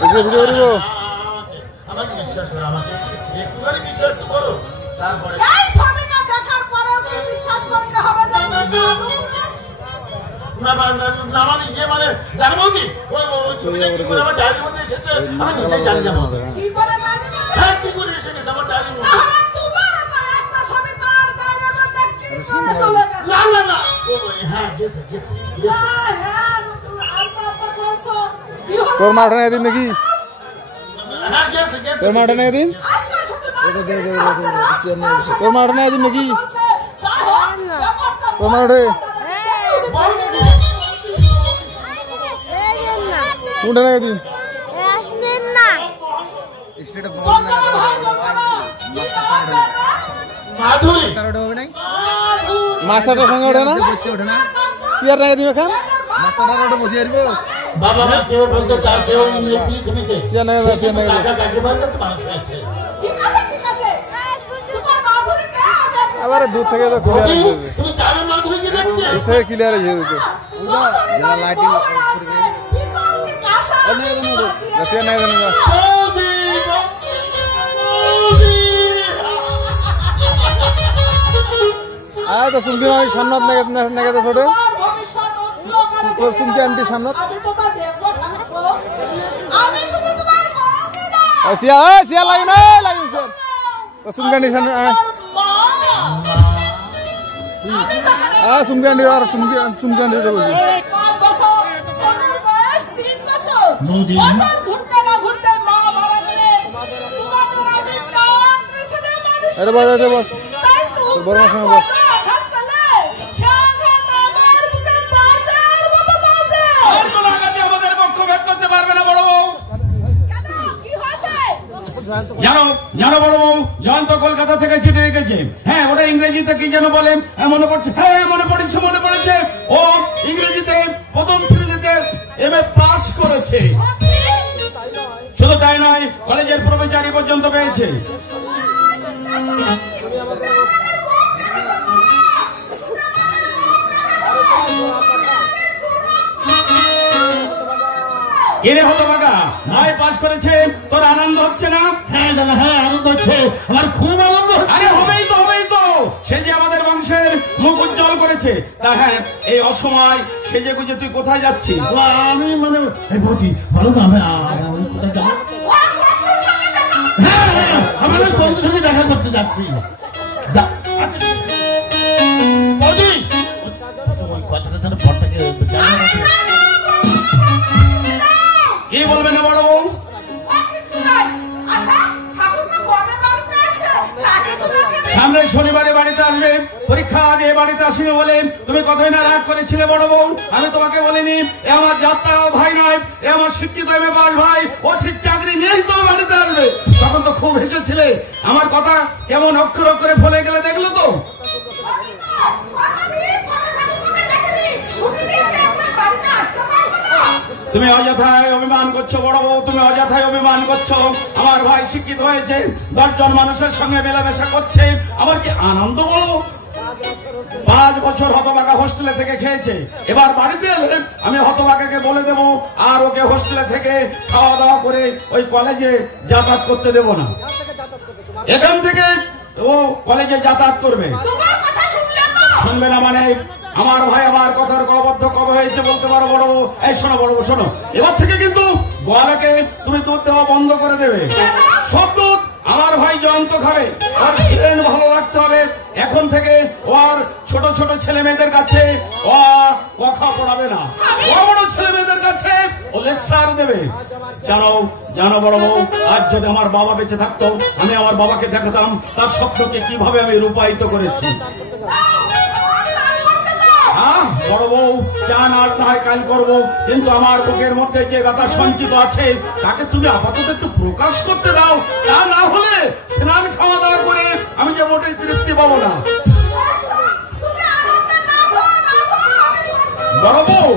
Video করব আমাকে বিশ্বাস করো, আমাকে একটুখানি বিশ্বাস তো করো। তারপরে এই ছবিটা দেখার পরে বিশ্বাস করতে হবে যে না মানে ইয়ে মানে জানবো কি ওই ছবিটা কি করে আমার ডায়েরির মধ্যে এসেছে আমি নিজেই জানি না। কি করে জানি না? হ্যাঁ কি করে এসেছে আমার ডায়েরির মধ্যে? তাহলে তোমার তো একটা ছবি তার ডায়েরির মধ্যে কি করে চলে গেছে? না না না ও হ্যাঁ গেছে গেছে হ্যাঁ হ্যাঁ আলতা করছো কি হলো? তোর মাঠে নাই দিন নাকি হ্যাঁ গেছে গেছে তোর মাঠে নাই দিন আজকে শুধু তোর মাঠে নাই দিন নাকি যাই হোক ব্যাপারটা তোর মাঠে কোনটা নাই দিন মাধুরী মাস্টারটার সঙ্গে ওঠে না কি আর নাই দিন এখন বাবা মা কেউ বলতে চাও কেউ ইংলিশ লিখে চেয়ার নাই চেয়ার নাই ঠিক আছে ঠিক আছে তোমার মাধুরীকে আমি আবার দূর থেকে তো ক্লিয়ার তুমি যাবে মাধুরীকে দেখতে দূর থেকে ক্লিয়ার হয়ে যেত লাইটিং বিকল্পে কাঁসা চেয়ার নাই দেন আয় তো শুনছি আমি সামনাত নাগাতে ছোট তোর শুনছি আন্টি সামনাত সিয়া সিয়া লাগে না লাগে স্যার তো শুনছি আন্টি শুনছি আন্টি আর শুনছি আন্টি বলছি আরে বস আরে বস বড় মার সঙ্গে বস আমাদের পক্ষ ভেদ করতে পারবে না বড় বউ। জানো জানো বড় বউ জয়ন্ত কলকাতা থেকে চিঠি রেখেছে। হ্যাঁ ওটা ইংরেজিতে কি যেন বলে মনে পড়ছে। হ্যাঁ মনে পড়েছে ও ইংরেজিতে প্রথম শ্রেণীতে MA পাস করেছে। শুধু তাই নয় কলেজের প্রবেশারি পর্যন্ত পেয়েছে। এরে হতো বাগা নয় পাস করেছে তোর আনন্দ হচ্ছে না? হ্যাঁ দাদা হ্যাঁ আনন্দ হচ্ছে আমার খুব আনন্দ হচ্ছে। আরে হবেই তো সে যে আমাদের বংশের মুখ উজ্জ্বল করেছে। তা হ্যাঁ এই অসময় সেজে গুজে তুই কোথায় যাচ্ছিস? আমি মানে বলছি ভালো না আমি কোথায় যাবো? হ্যাঁ আমার বন্ধুর সঙ্গে দেখা করতে যাচ্ছি। ওই কথাটা তার পর থেকে কি বলবে না বড় বউ? সামনের শনিবারে বাড়িতে আসবে। পরীক্ষা দিয়ে বাড়িতে আসিনি বলে তুমি কতই না রাগ করেছিলে বড় বউ। আমি তোমাকে বলিনি এ আমার যাত্রা ভাই নয়, এ আমার শিক্ষিত MA পাস ভাই, ও ঠিক চাকরি নিয়েই তো বাড়িতে আসবে। তখন তো খুব হেসেছিলে। আমার কথা কেমন অক্ষর অক্ষরে ফলে গেলে দেখলো তো? তুমি অযথায় অভিমান করছো বড় বউ, তুমি অযথায় অভিমান করছো। আমার ভাই শিক্ষিত হয়েছে, 10 জন মানুষের সঙ্গে মেলামেশা করছে, আমার কি আনন্দ বলো? 5 বছর হতভাগা হোস্টেলে থেকে খেয়েছে। এবার বাড়িতে এলে আমি হতভাগাকে বলে দেবো আর ওকে হোস্টেলে থেকে খাওয়া দাওয়া করে ওই কলেজে যাতায়াত করতে দেব না। এখান থেকে ও কলেজে যাতায়াত করবে। শুনবে না মানে? আমার ভাই আমার কথার কবদ্ধ কবে হয়েছে বলতে পারো বড় বউ? এই শোনো বড় বউ শোনো, এবার থেকে কিন্তু গোয়ালাকে তুমি দুধ দেওয়া বন্ধ করে দেবে। সব দুধ আমার ভাই জয়ন্ত খাবে। ওর ব্রেন ভালো রাখতে হবে। এখন থেকে ও আর ছোট ছোট ছেলে মেয়েদের কাছে ও কথা পড়াবে না, বড় বড় ছেলে মেয়েদের কাছে ও লেকচার দেবে। জানো বড় বউ, আজ যদি আমার বাবা বেঁচে থাকতো আমি আমার বাবাকে দেখাতাম তার স্বপ্নকে কিভাবে আমি রূপায়িত করেছি। বড় বউ চান আর না হয় কাল করবো, কিন্তু আমার বুকের মধ্যে যে ব্যথা সঞ্চিত আছে তাকে তুমি আপাতত একটু প্রকাশ করতে দাও। তা না হলে স্নান খাওয়া দাওয়া করে আমি যে মোটেই তৃপ্তি পাবো না। বড় বউ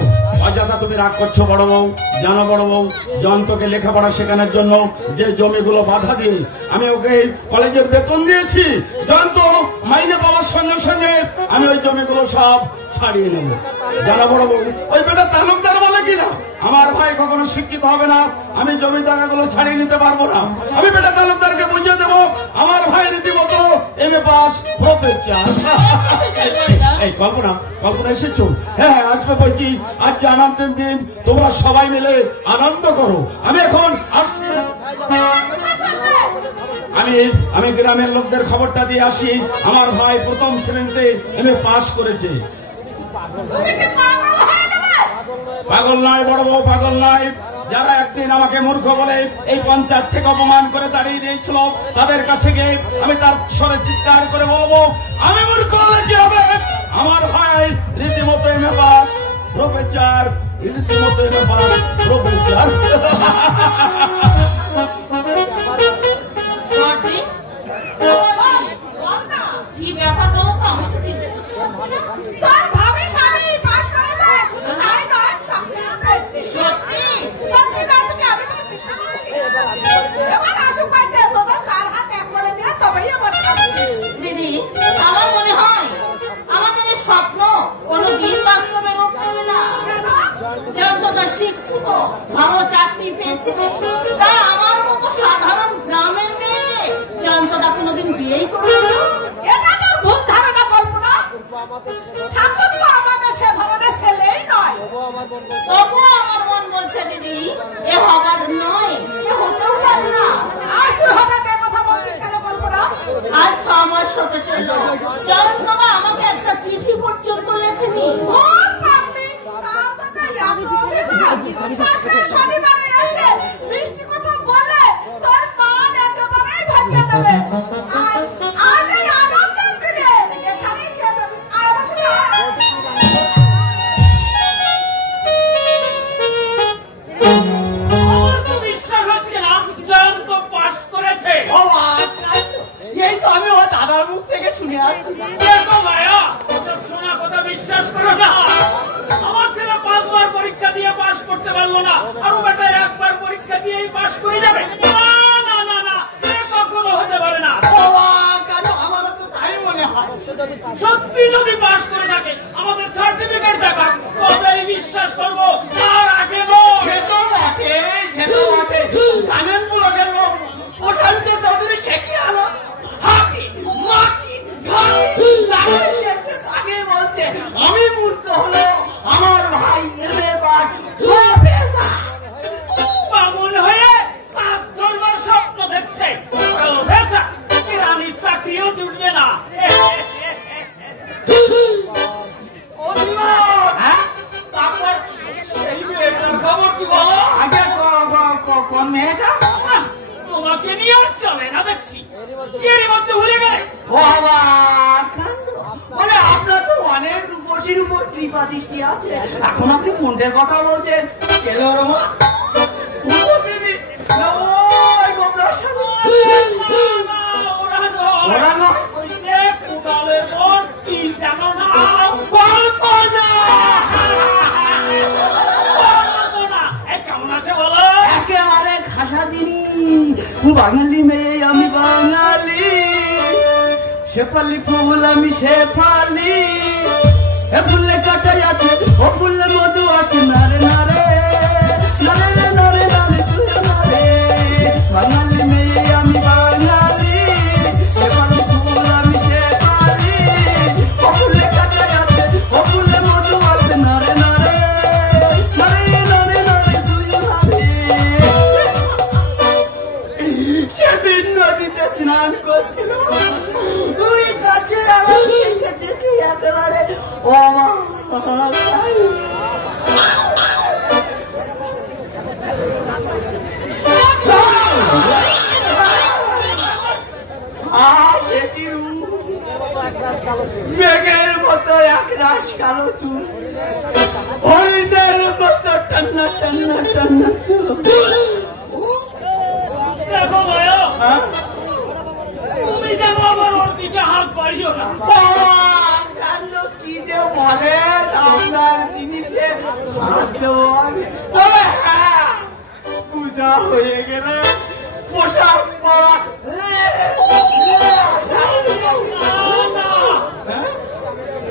অযথা তুমি রাগ করছো বড় বউ। জানো বড় বউ, জয়ন্তকে লেখাপড়া শেখানোর জন্য যে জমিগুলো বাধা দিয়ে আমি ওকে কলেজের বেতন দিয়েছি, জয়ন্ত মাইনে পাওয়ার সঙ্গে সঙ্গে আমি ওই জমিগুলো সব ছাড়িয়ে নেব। যারা বড় বউ ওই বেটা তালুকদার বলে কিনা আমার ভাই কখনো শিক্ষিত হবে না, আমি জমি জায়গাগুলো ছাড়িয়ে নিতে পারবো না। আমি বেটা তালুকদারকে বুঝিয়ে দেবো আমার ভাই রীতিমতো এমএ পাস প্রফেসর। এই কল্পনা এসেছো? হ্যাঁ আসবে বই কি, আজ যে আনন্দের দিন, তোমরা সবাই মিলে আনন্দ করো। আমি এখন আসছি, আমি গ্রামের লোকদের খবরটা দিয়ে আসি। আমার ভাই প্রথম শ্রেণীতে এমএ পাস করেছে। পাগল নয় বড় বউ, পাগল নয়। যারা একদিন আমাকে মূর্খ বলে এই পঞ্চায়েত থেকে অপমান করে দাঁড়িয়ে দিয়েছিল, তাদের কাছে গিয়ে আমি তার স্বরে চিৎকার করে বলবো, আমি মূর্খ হলে কি হবে? আমার ভাই রীতিমতো এমএ পাস প্রফেসর, রীতিমতো এমএ পাস প্রফেসর। কি ব্যাপার বলো তো, আমি তো কিছু বুঝতে পারছি না। তোর ভাবি স্বামী পাস করে যায়, শুধু তাই নয়, চাকরিও পেয়েছে। সত্যি সত্যি না, তোকে আমি তো বুঝতে পারছি। এবার আসুক পাইতে তোদের চার হাত এক করে দিয়ে তবেই আমার দিদি, আমার মনে হয় আমাদের এই স্বপ্ন কোনোদিন বাস্তবে রূপ নেবে না। যতটা শিক্ষিত ভালো চাকরি পেয়েছে, তা আমার মতো সাধারণ গ্রামের মেয়ে যন্ত্রটা কোনোদিন বিয়েই করবে না। এটা তোর ভুল ধারণা, কল্পনা। ঠাকুর তো আমাদের সে ধরনের ছেলেই নয়। তবুও আমার মন বলছে দিদি, এ হবার নয়, এ হতেও পারে না। আজ তুই হঠাৎ এ কথা বলছিস কেন কল্পনা? আজ 6 মাস হতে চললো, যন্ত্রটা আমাকে একটা চিঠি পর্যন্ত লেখেনি। শনিবারে এসে বৃষ্টি কথা বলে তোর মান একেবারেই ভাঙিয়ে দেবে। আজ এই আনন্দের দিনে এখানেই খেয়ে যাবি। আমার তো বিশ্বাস হচ্ছে না জয়ন্ত পাস করেছে। এই তো আমি ও দাদার মুখ থেকে শুনে আসছি। দেখো ভাইয়া, সব শোনা কথা বিশ্বাস করো না। আমার ছেলে 5 বার পরীক্ষা দিয়ে পাস করতে পারলো না, আর ও বেটা 1 বার পরীক্ষা দিয়েই পাস করে যাবে। না না না, এ কখনো হতে পারে না। কেন? আমারও তো তাই মনে হয়। সত্যি যদি পাস করে থাকে আমাদের সার্টিফিকেট দেখা, তবেই বিশ্বাস করবো, তার আগে নয়। সে তো বটে, সে তো বটে। জানেন ব্লকের লোক প্রশান্ত চৌধুরী সে কি আলো হাতি মাটি আগে বলছে আমি মূর্খ হলো আমার ভাই এমএ পাস প্রফেসর। পাগল হয়ে সাত ধরবার স্বপ্ন দেখছে। প্রফেসর, রানীর চাকরিও জুটবে না। তারপর এই মেয়েটার খবর কি বলো? আগে কোন মেয়েটা? তোমাকে নিয়ে আর চলে না দেখছি, এর মধ্যে ভুলে গেলে। বাবা বলে আপনার তো অনেক রূপসীর উপর কৃপা দৃষ্টি আছে। এখন আপনি কোনটার কথা বলছেন? ওরা নয়, কুড়ালের পর কি জানো না? কল্পনা। কেমন আছে বলো? একেবারে খাসা দিনি বাঙালি মেয়ে, আমি বাঙালি। শেফালি ফুল আমি শেফালি, এ ফুলে কাটাই আছে, ও ফুলে মধু আছে, নারে নারে নারে নারে নারে তুই নারে। বাঙালি মেয়ে আমি বাঙালি, শেফালি ফুল আমি শেফালি, ও ফুলে কাটাই আছে, ও ফুলে মধু আছে, নারে নারে নারে নারে নারে তুই নারে। সেদিন নদীতে স্নান করছিল, তুই কাছের আমার দেখি একেবারে মেঘের মতো এক রাস কালো চুল, হরিণের মতো টান্না টান্না টান্না চুল। দেখো ভাইয়া, তুমি যেন আবার ওর দিকে হাত বাড়িও না। কি যে বলেন আপনার জিনিসে পূজা হয়ে গেলে পোশাক পর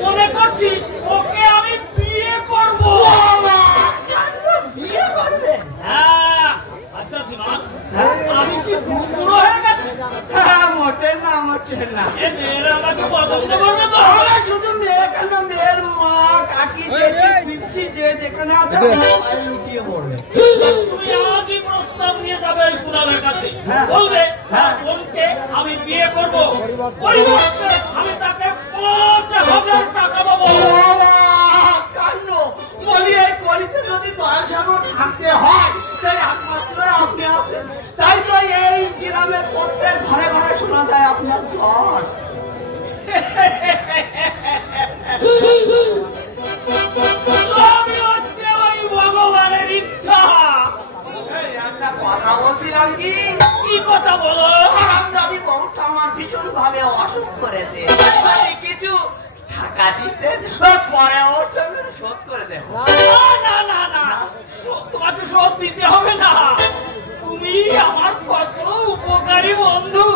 মনে করছি ওকে আমি বিয়ে করবো। বিয়ে করবে? হ্যাঁ। আচ্ছা ধীমান, আমি কি বুড়ো হয়ে গেছি? মোটে না, মোটে না। এ মেয়েরা আমাকে পছন্দ করবে তো? তাহলে শুধু মেয়ে কেন, মেয়ের মা, কাকি, পিচ্ছি যে যেখানে আছে লুকিয়ে পড়বে। তুমি আজই প্রস্তাব নিয়ে যাবে এই কুড়ালের কাছে, বলবে বোনকে আমি বিয়ে করব, পরিবর্তে আমি তাকে ৫,০০০ টাকা দেবো। কাণ্ড বলি, এই কলিতে যদি দয়াল সাগর থাকতে হয় তাই একমাত্র আপনি আছেন। তাই তো এই গ্রামের প্রত্যেক ঘরে ঘরে শোনা যায় আপনার ঝড়। সবই হচ্ছে ওই ভগবানের ইচ্ছা। একটা কথা বলছিলাম কি? কি কথা বলো? হারামজাদি বউটা আমার ভীষণ ভাবে অসুখ করেছে, কিছু টাকা দিতে পরে ওর সঙ্গে শোধ করে দেব। না না না, তোমাকে শোধ দিতে হবে না। তুমি আমার কত উপকারী বন্ধু,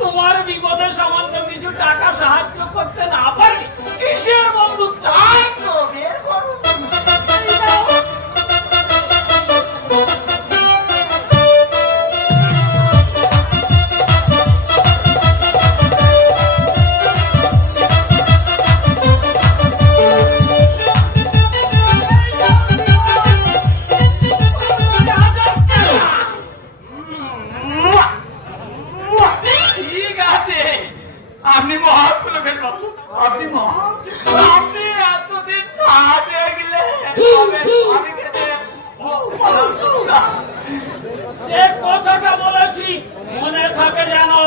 তোমার বিপদে সামান্য কিছু টাকা সাহায্য করতে না পারি কিসের বন্ধু? তাই তো বের করুন। আপনি মহান লোকের বাবু, আপনি মহান। আপনি এতদিন না দেখলে আমি যে কথাটা বলেছি মনে থাকে জানো?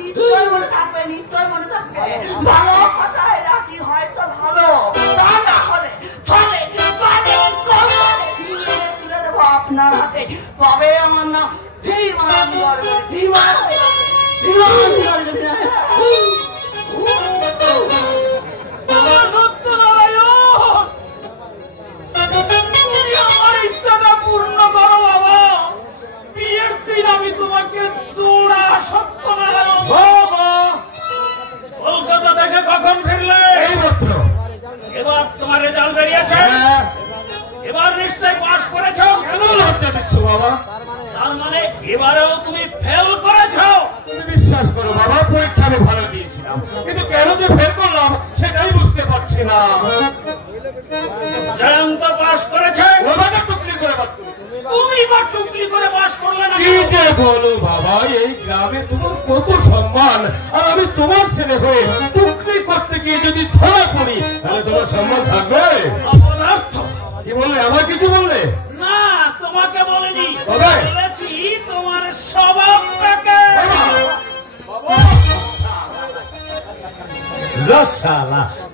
নিশ্চয় মনে থাকবে, নিশ্চয় মনে থাকবে। ভালো কথায় রাজি হয়তো ভালো, তা না হলে চলে তুলে দেবো আপনার হাতে। তবে আমার নাম ধীমান গর্বে, ধীমান তুমি আমার ইচ্ছাটা পূর্ণ করো বাবা। বিয়ের দিন আমি তোমাকে চূড়া সত্যনারায়ণ কলকাতা থেকে কখন ফিরলে? এবার তোমার রেজাল্ট বেরিয়েছে, এবার নিশ্চয় পাস করেছ। কেন লজ্জা দিচ্ছ বাবা? তার মানে এবারেও তুমি ফেল করেছ। তুমি বিশ্বাস করো বাবা, পরীক্ষা আমি ভালো দিয়েছিলাম, কিন্তু কেন যে ফেল করলাম সেটাই বুঝতে পারছি না। জয়ন্ত পাস করেছে, বাবাটা টুকলি করে পাস করেছে। তুমি বা টুকলি করে পাস করলে না? কি যে বলো বাবা, এই গ্রামে তোমার কত সম্মান, আর আমি তোমার ছেলে হয়ে টুকলি করতে গিয়ে যদি ধরা পড়ি তাহলে তোমার সম্মান থাকবে? অপদার্থ। কি বললে? আমার কিছু বললে না, তোমাকে বলিনি, তবে? বলেছি তোমার স্বভাবটাকে।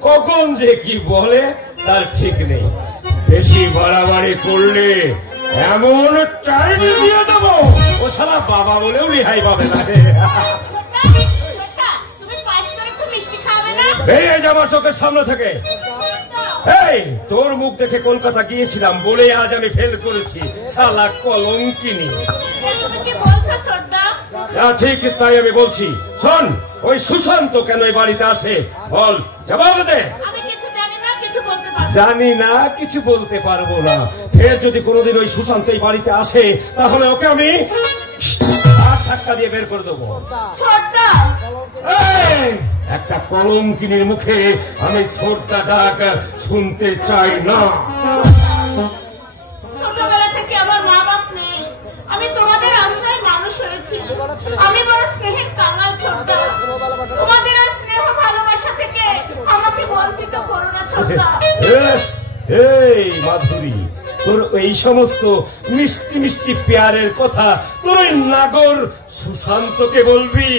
কখন যে কি বলে তার ঠিক নেই। বেশি বাড়াবাড়ি করলে এমন টাইট দিয়ে দেবো ও সারা বাবা বলেও রেহাই পাবে না। বেরিয়ে যাবার চোখের সামনে থেকে। এই তোর মুখ দেখে কলকাতা গিয়েছিলাম বলে আজ আমি ফেল করেছি, শালা কলঙ্কিনী। যা ঠিক তাই আমি বলছি। শোন, ওই সুশান্ত কেন এই বাড়িতে আসে বল, জবাব দে। জানি না, কিছু বলতে পারবো না। ফের যদি কোনোদিন ওই সুশান্ত এই বাড়িতে আসে তাহলে ওকে আমি ধাক্কা দিয়ে বের করে দেবো। একটা কলঙ্কিনীর মুখে আমি ছোট্টা ডাক শুনতে চাই না। ছোটবেলা থেকে আমার মা বাপ নেই, আমি তোমাদের আশ্রয় মানুষ হয়েছি। আমি বড় স্নেহের কাঙাল ছোট্টা, তোমাদের স্নেহ ভালোবাসা থেকে আমাকে বঞ্চিত করো না ছোট্টা। এই মাধুরী, তোর এই সমস্ত মিষ্টি মিষ্টি পেয়ারের কথা তোর ওই নাগর সুশান্তকে বলবি,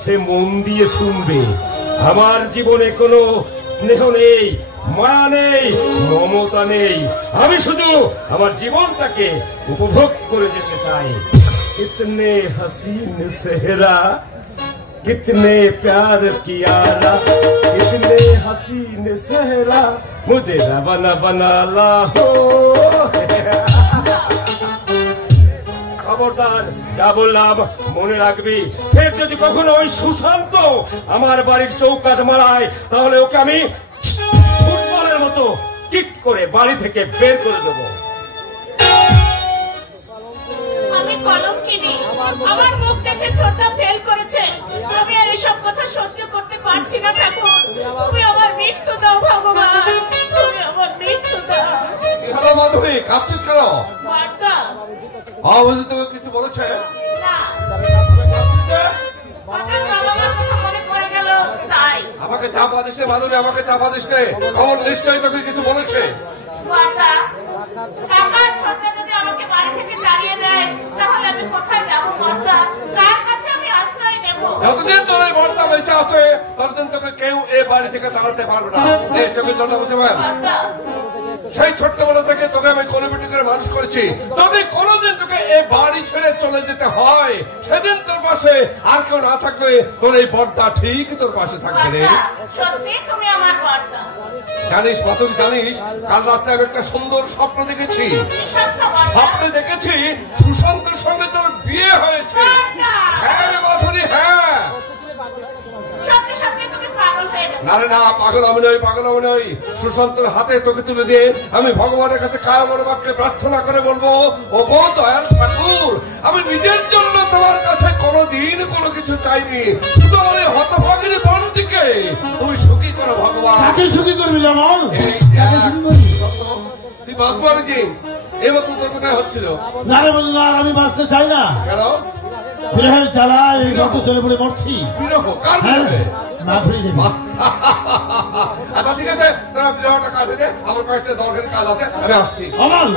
সে মন দিয়ে শুনবে। আমার জীবনে কোনো স্নেহ নেই, মায়া নেই, মমতা নেই। আমি শুধু আমার জীবনটাকে উপভোগ করে যেতে চাই। কিতনে হাসিন সেহরা, कितने प्यार किया ना, कितने हसीन सहरा, मुझे बना बना ला हो। খবরদার, যা বললাম মনে রাখবি। ফের যদি কখনো ওই সুশান্ত আমার বাড়ির চৌকাঠ মারায়, তাহলে ওকে আমি ফুটবলের মতো কিক করে বাড়ি থেকে বের করে দেবো। আমি কলঙ্কিনী, আমার মুখ দেখে ছোটটা ফেল করেছে। আমি আর এসব কথা সহ্য করতে পারছি না ঠাকুর। তুমি আমার মৃত্যু দাও ভগবান, তুমি আমার মৃত্যু দাও। কি হলো মাধবী, কাঁদছিস কেন? বার্তা অবশ্যই তোকে কিছু বলেছে? না, কাঁদছিস যে? হঠাৎ বাবা মার কথা মনে পড়ে গেল তাই। আমাকে চাপা দিস নে মাধবী, আমাকে চাপা দিস নে। খবর নিশ্চয়ই তোকে কিছু বলেছে। বার্তা কাকার ছোটটা যদি আমাকে বাড়ি থেকে তাড়িয়ে দেয়, তাহলে আমি কোথায় যাবো বার্তা? কার কাছে আমি আশ্রয় নেব? যতদিন তোর এই বর্তা বেঁচে আছে ততদিন তোকে কেউ এ বাড়ি থেকে তাড়াতে পারবে না। এই চোখের জলটা বসে বার্তা সেই ছোট্টবেলা থেকে তোকে আমি কোলবিটি করে মানুষ করেছি। যদি কোনোদিন তোকে এই বাড়ি ছেড়ে চলে যেতে হয়, সেদিন তোর পাশে আর কেউ না থাকলে তোর এই বর্তা ঠিক তোর পাশে থাকবে রে। সত্যি তুমি আমার বার্তা। জানিস মাধুরী, জানিস কাল রাত্রে আমি একটা সুন্দর স্বপ্ন দেখেছি। স্বপ্নে দেখেছি সুশান্তের সঙ্গে তোর বিয়ে হয়েছে। হ্যাঁ রে মাধুরী, হ্যাঁ। সত্যি সত্যি তুমি পাগল হয়ে গেছো। না রে না, পাগল আমি নই, পাগল আমি নই। সুশান্তর হাতে তোকে তুলে দিয়ে আমি ভগবানের কাছে কায়মনে বাক্যে প্রার্থনা করে বলবো, ও গো দয়াল ঠাকুর, আমি নিজের জন্য তোমার কাছে কোনোদিন কোনো কিছু চাইনি, শুধু আমার এই হতভাগিনী বোনটিকে তুমি সুখী করো ভগবান। কাকে সুখী করবি জামাল? এই কাকে সুখী করবি? তুই বাঁচবো নাকি? এবার তো তোর কোথায় হচ্ছিল? না রে বন্ধু, না, আমি বাঁচতে চাই না। কেন? বিরহের জ্বালা এই রক্ত চলে পড়ে মরছি। বিরহ কার হ্যাঁ, বিরহে? না ফিরে দেবি। আচ্ছা ঠিক আছে, তোরা বিরহটা কাটে দে, আমার কয়েকটা দরকারি কাজ আছে, আমি আসছি। অমল,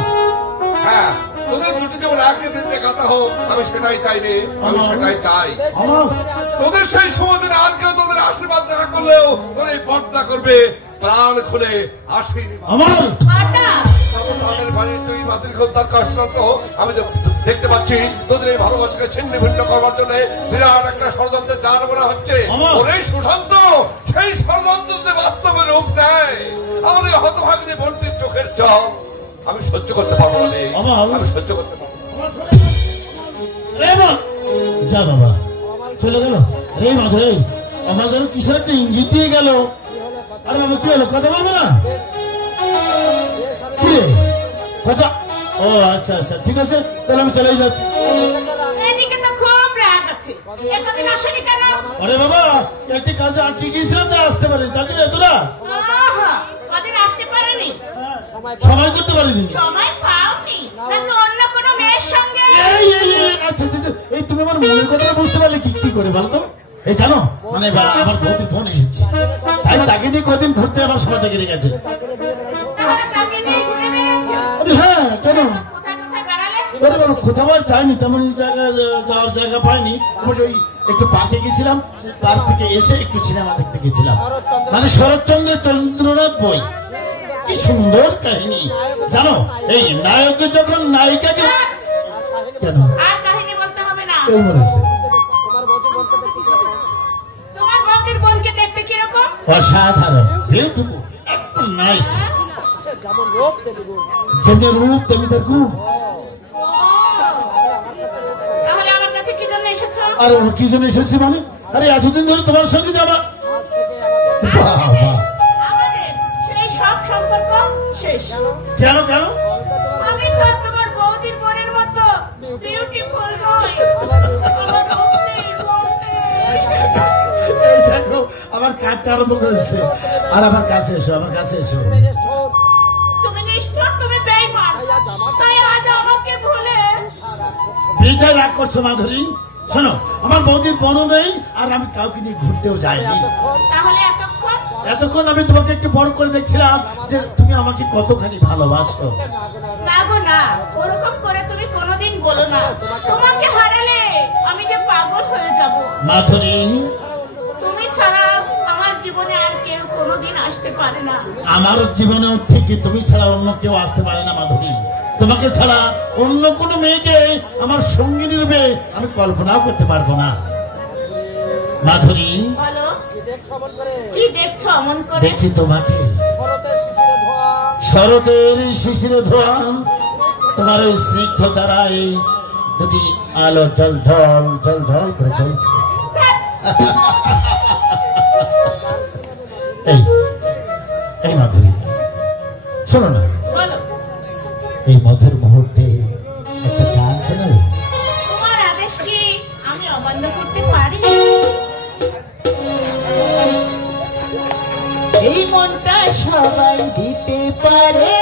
হ্যাঁ, তোদের দুটি যেমন একই বৃত্তে গাঁথা হোক, আমি সেটাই চাই রে, আমি সেটাই চাই। অমল, তোদের সেই সময়দিন আর কেউ তোদের আশীর্বাদ না করলেও তোর এই পর্দা করবে প্রাণ খুলে আশীর্বাদ। অমল, বার্তা আমাদের বাড়ির তুই মাতৃ খোলতার কষ্ট আমি দেখতে পাচ্ছি তোদের এই ভালোবাসাকে ছিন্ন ভিন্ন করবার জন্য বিরাট একটা ষড়যন্ত্রের জাল বলা হচ্ছে। ওরে সুশান্ত, সেই ষড়যন্ত্র যদি বাস্তবে রূপ নেয়, আমাদের হতভাগিনী বন্টির চোখের জল আমি সহ্য করতে পারবো না রে, আমি সহ্য করতে পারবো না। রে মা, যা বাবা, চলে গেল। রে মাধু, আমার যেন কিসের একটা ইঙ্গিত দিয়ে গেল। আরে বাবা, কি হলো, কথা বলবে না? কি রে, কথা? ও আচ্ছা আচ্ছা, ঠিক আছে, তাহলে আমি চলেই যাচ্ছি। এদিকে তো খুব রাগ আছে, এতদিন আসেনি কেন? আরে বাবা, একটি কাজে আটকে গিয়েছিলাম, তাই আসতে পারি, জানি না তোরা? কদিন আসতে পারেনি, সময় করতে পারিনি। সময় পাওনি নাকি অন্য কোনো মেয়ের সঙ্গে? এই এই এই, আচ্ছা আচ্ছা, এই তুমি আমার মনের কথাটা বুঝতে পারলে কি করে বলতো? এই জানো, মানে আমার বৌদি ফোন এসেছে, তাই তাকে নিয়ে কদিন ঘুরতে আমার সময়টা কেটে গেছে। তাহলে তাকে নিয়ে ঘুরে বেড়েছো? আরে হ্যাঁ, কেন? কোথায় কোথায় বেড়ালে? আরে বাবা, কোথাও আর যাইনি, তেমন জায়গায় যাওয়ার জায়গা পাইনি। আমি ওই একটু পার্কে গেছিলাম, পার্ক থেকে এসে একটু সিনেমা দেখতে গেছিলাম, মানে শরৎচন্দ্রের চন্দ্রনাথ বই। কি সুন্দর কাহিনী জানো, এই নায়ক যখন নায়িকাকে কেন আর কাহিনী বলতে হবে না। কেউ বলেছে? তোমার বৌদির বোনকে দেখতে কিরকম? অসাধারণ, বিউটিফুল, একদম নাইস, যেমনি রূপ তেমনি তার গুণ। তাহলে আমার কাছে কি জন্য এসেছো? আর কি জন্য এসেছি মানে? আরে এতদিন ধরে তোমার সঙ্গে যাবা। বাবা, আমাদের সেই সব সম্পর্ক শেষ। কেন কেন? আমি তো আর তোমার বৌদির বোনের মতো বিউটিফুল নই। আমার বৌদির বৌদি। এই দেখো, আমার কাঁদতে আরম্ভ করেছে। আর আমার কাছে এসো, আমার কাছে এসো। তুমি নিষ্ঠুর, তুমি বেঈমান, তাই আজ আমাকে ভুলে বিটায় রাগ করছো মাধুরী? শোনো, আমার বৌদির বোনও নেই, আর আমি কাউকে নিয়ে ঘুরতেও যাইনি। তাহলে এতক্ষণ আমি তোমাকে একটু বড় করে দেখছিলাম যে তুমি আমাকে কতখানি ভালোবাসো। না গো না, ওরকম করে তুমি কোনোদিন বলো না। তোমাকে হারালে আমি যে পাগল হয়ে যাব। মাধুরী, তুমি ছাড়া আমার জীবনে আর কেউ কোনোদিন আসতে পারে না। আমার জীবনেও ঠিকই তুমি ছাড়া অন্য কেউ আসতে পারে না মাধুরী। তোমাকে ছাড়া অন্য কোনো মেয়েকে আমার সঙ্গিনী রূপে আমি কল্পনাও করতে পারবো না। মাধুরী, বলো, কি দেখছো অমন করে? দেখছি তোমাকে, শরতের শিশিরে ধোয়া তোমার ওই স্নিগ্ধ দ্বারাই দুটি আলো জল ঢল জল ঢল করে চলছে। এই মাধুরী, শোনো না, বলো, এই মধুর মুহূর্তে একটা গান শোনাবে? তোমার আদেশ কি আমি অমান্য করতে পারি? এই মনটা সবাই দিতে পারে,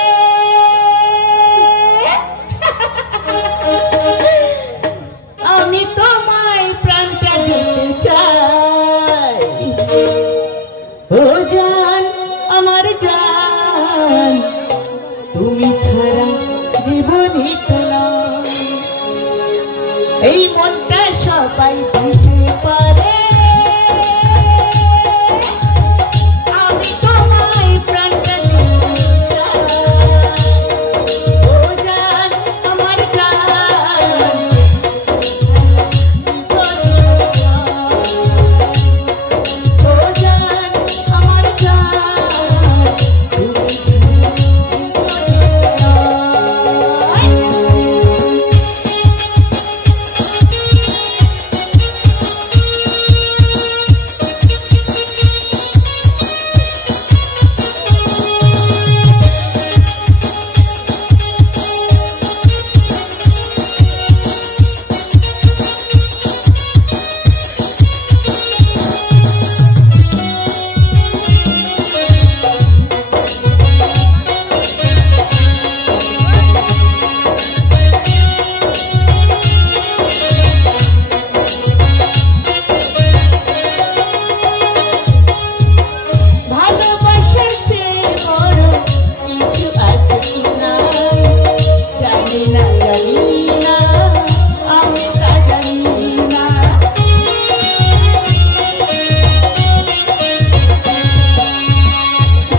আমি তোমায় প্রাণটা দিতে চাই। ও জান, আমার জান, তুমি ছাড়া জীবনই তো নয়। এই মনটা সবাই দিতে পারে, আমি তোমায় প্রাণটা দিতে চাই। ও জান, আমার জান, ও জান, আমার জান, তুমি ভালোবাসার চেয়ে বড় কিছু আছে কিনা জানি না, জানি না, আমি তা জানি না।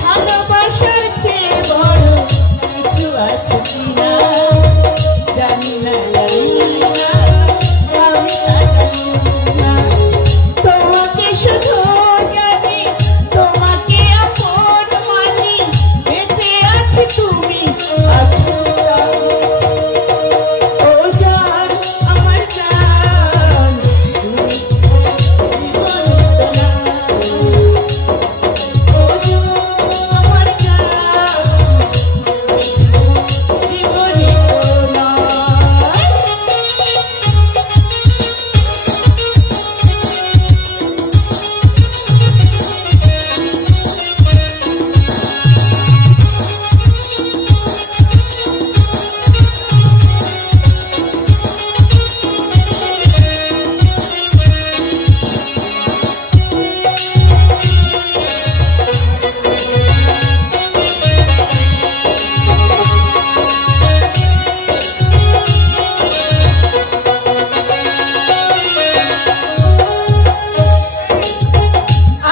ভালোবাসার চেয়ে বড় কিছু আছে কিনা জানি না, জানি না, আমি তা জানি না। তোমাকে শুধু জানি, তোমাকে আপন মানি, বেঁচে আছি তুমি আছো তাই। ও জান, আমার জান, তুমি জীবন তো না। ও জান, আমার জান, জীবনই তো নয়।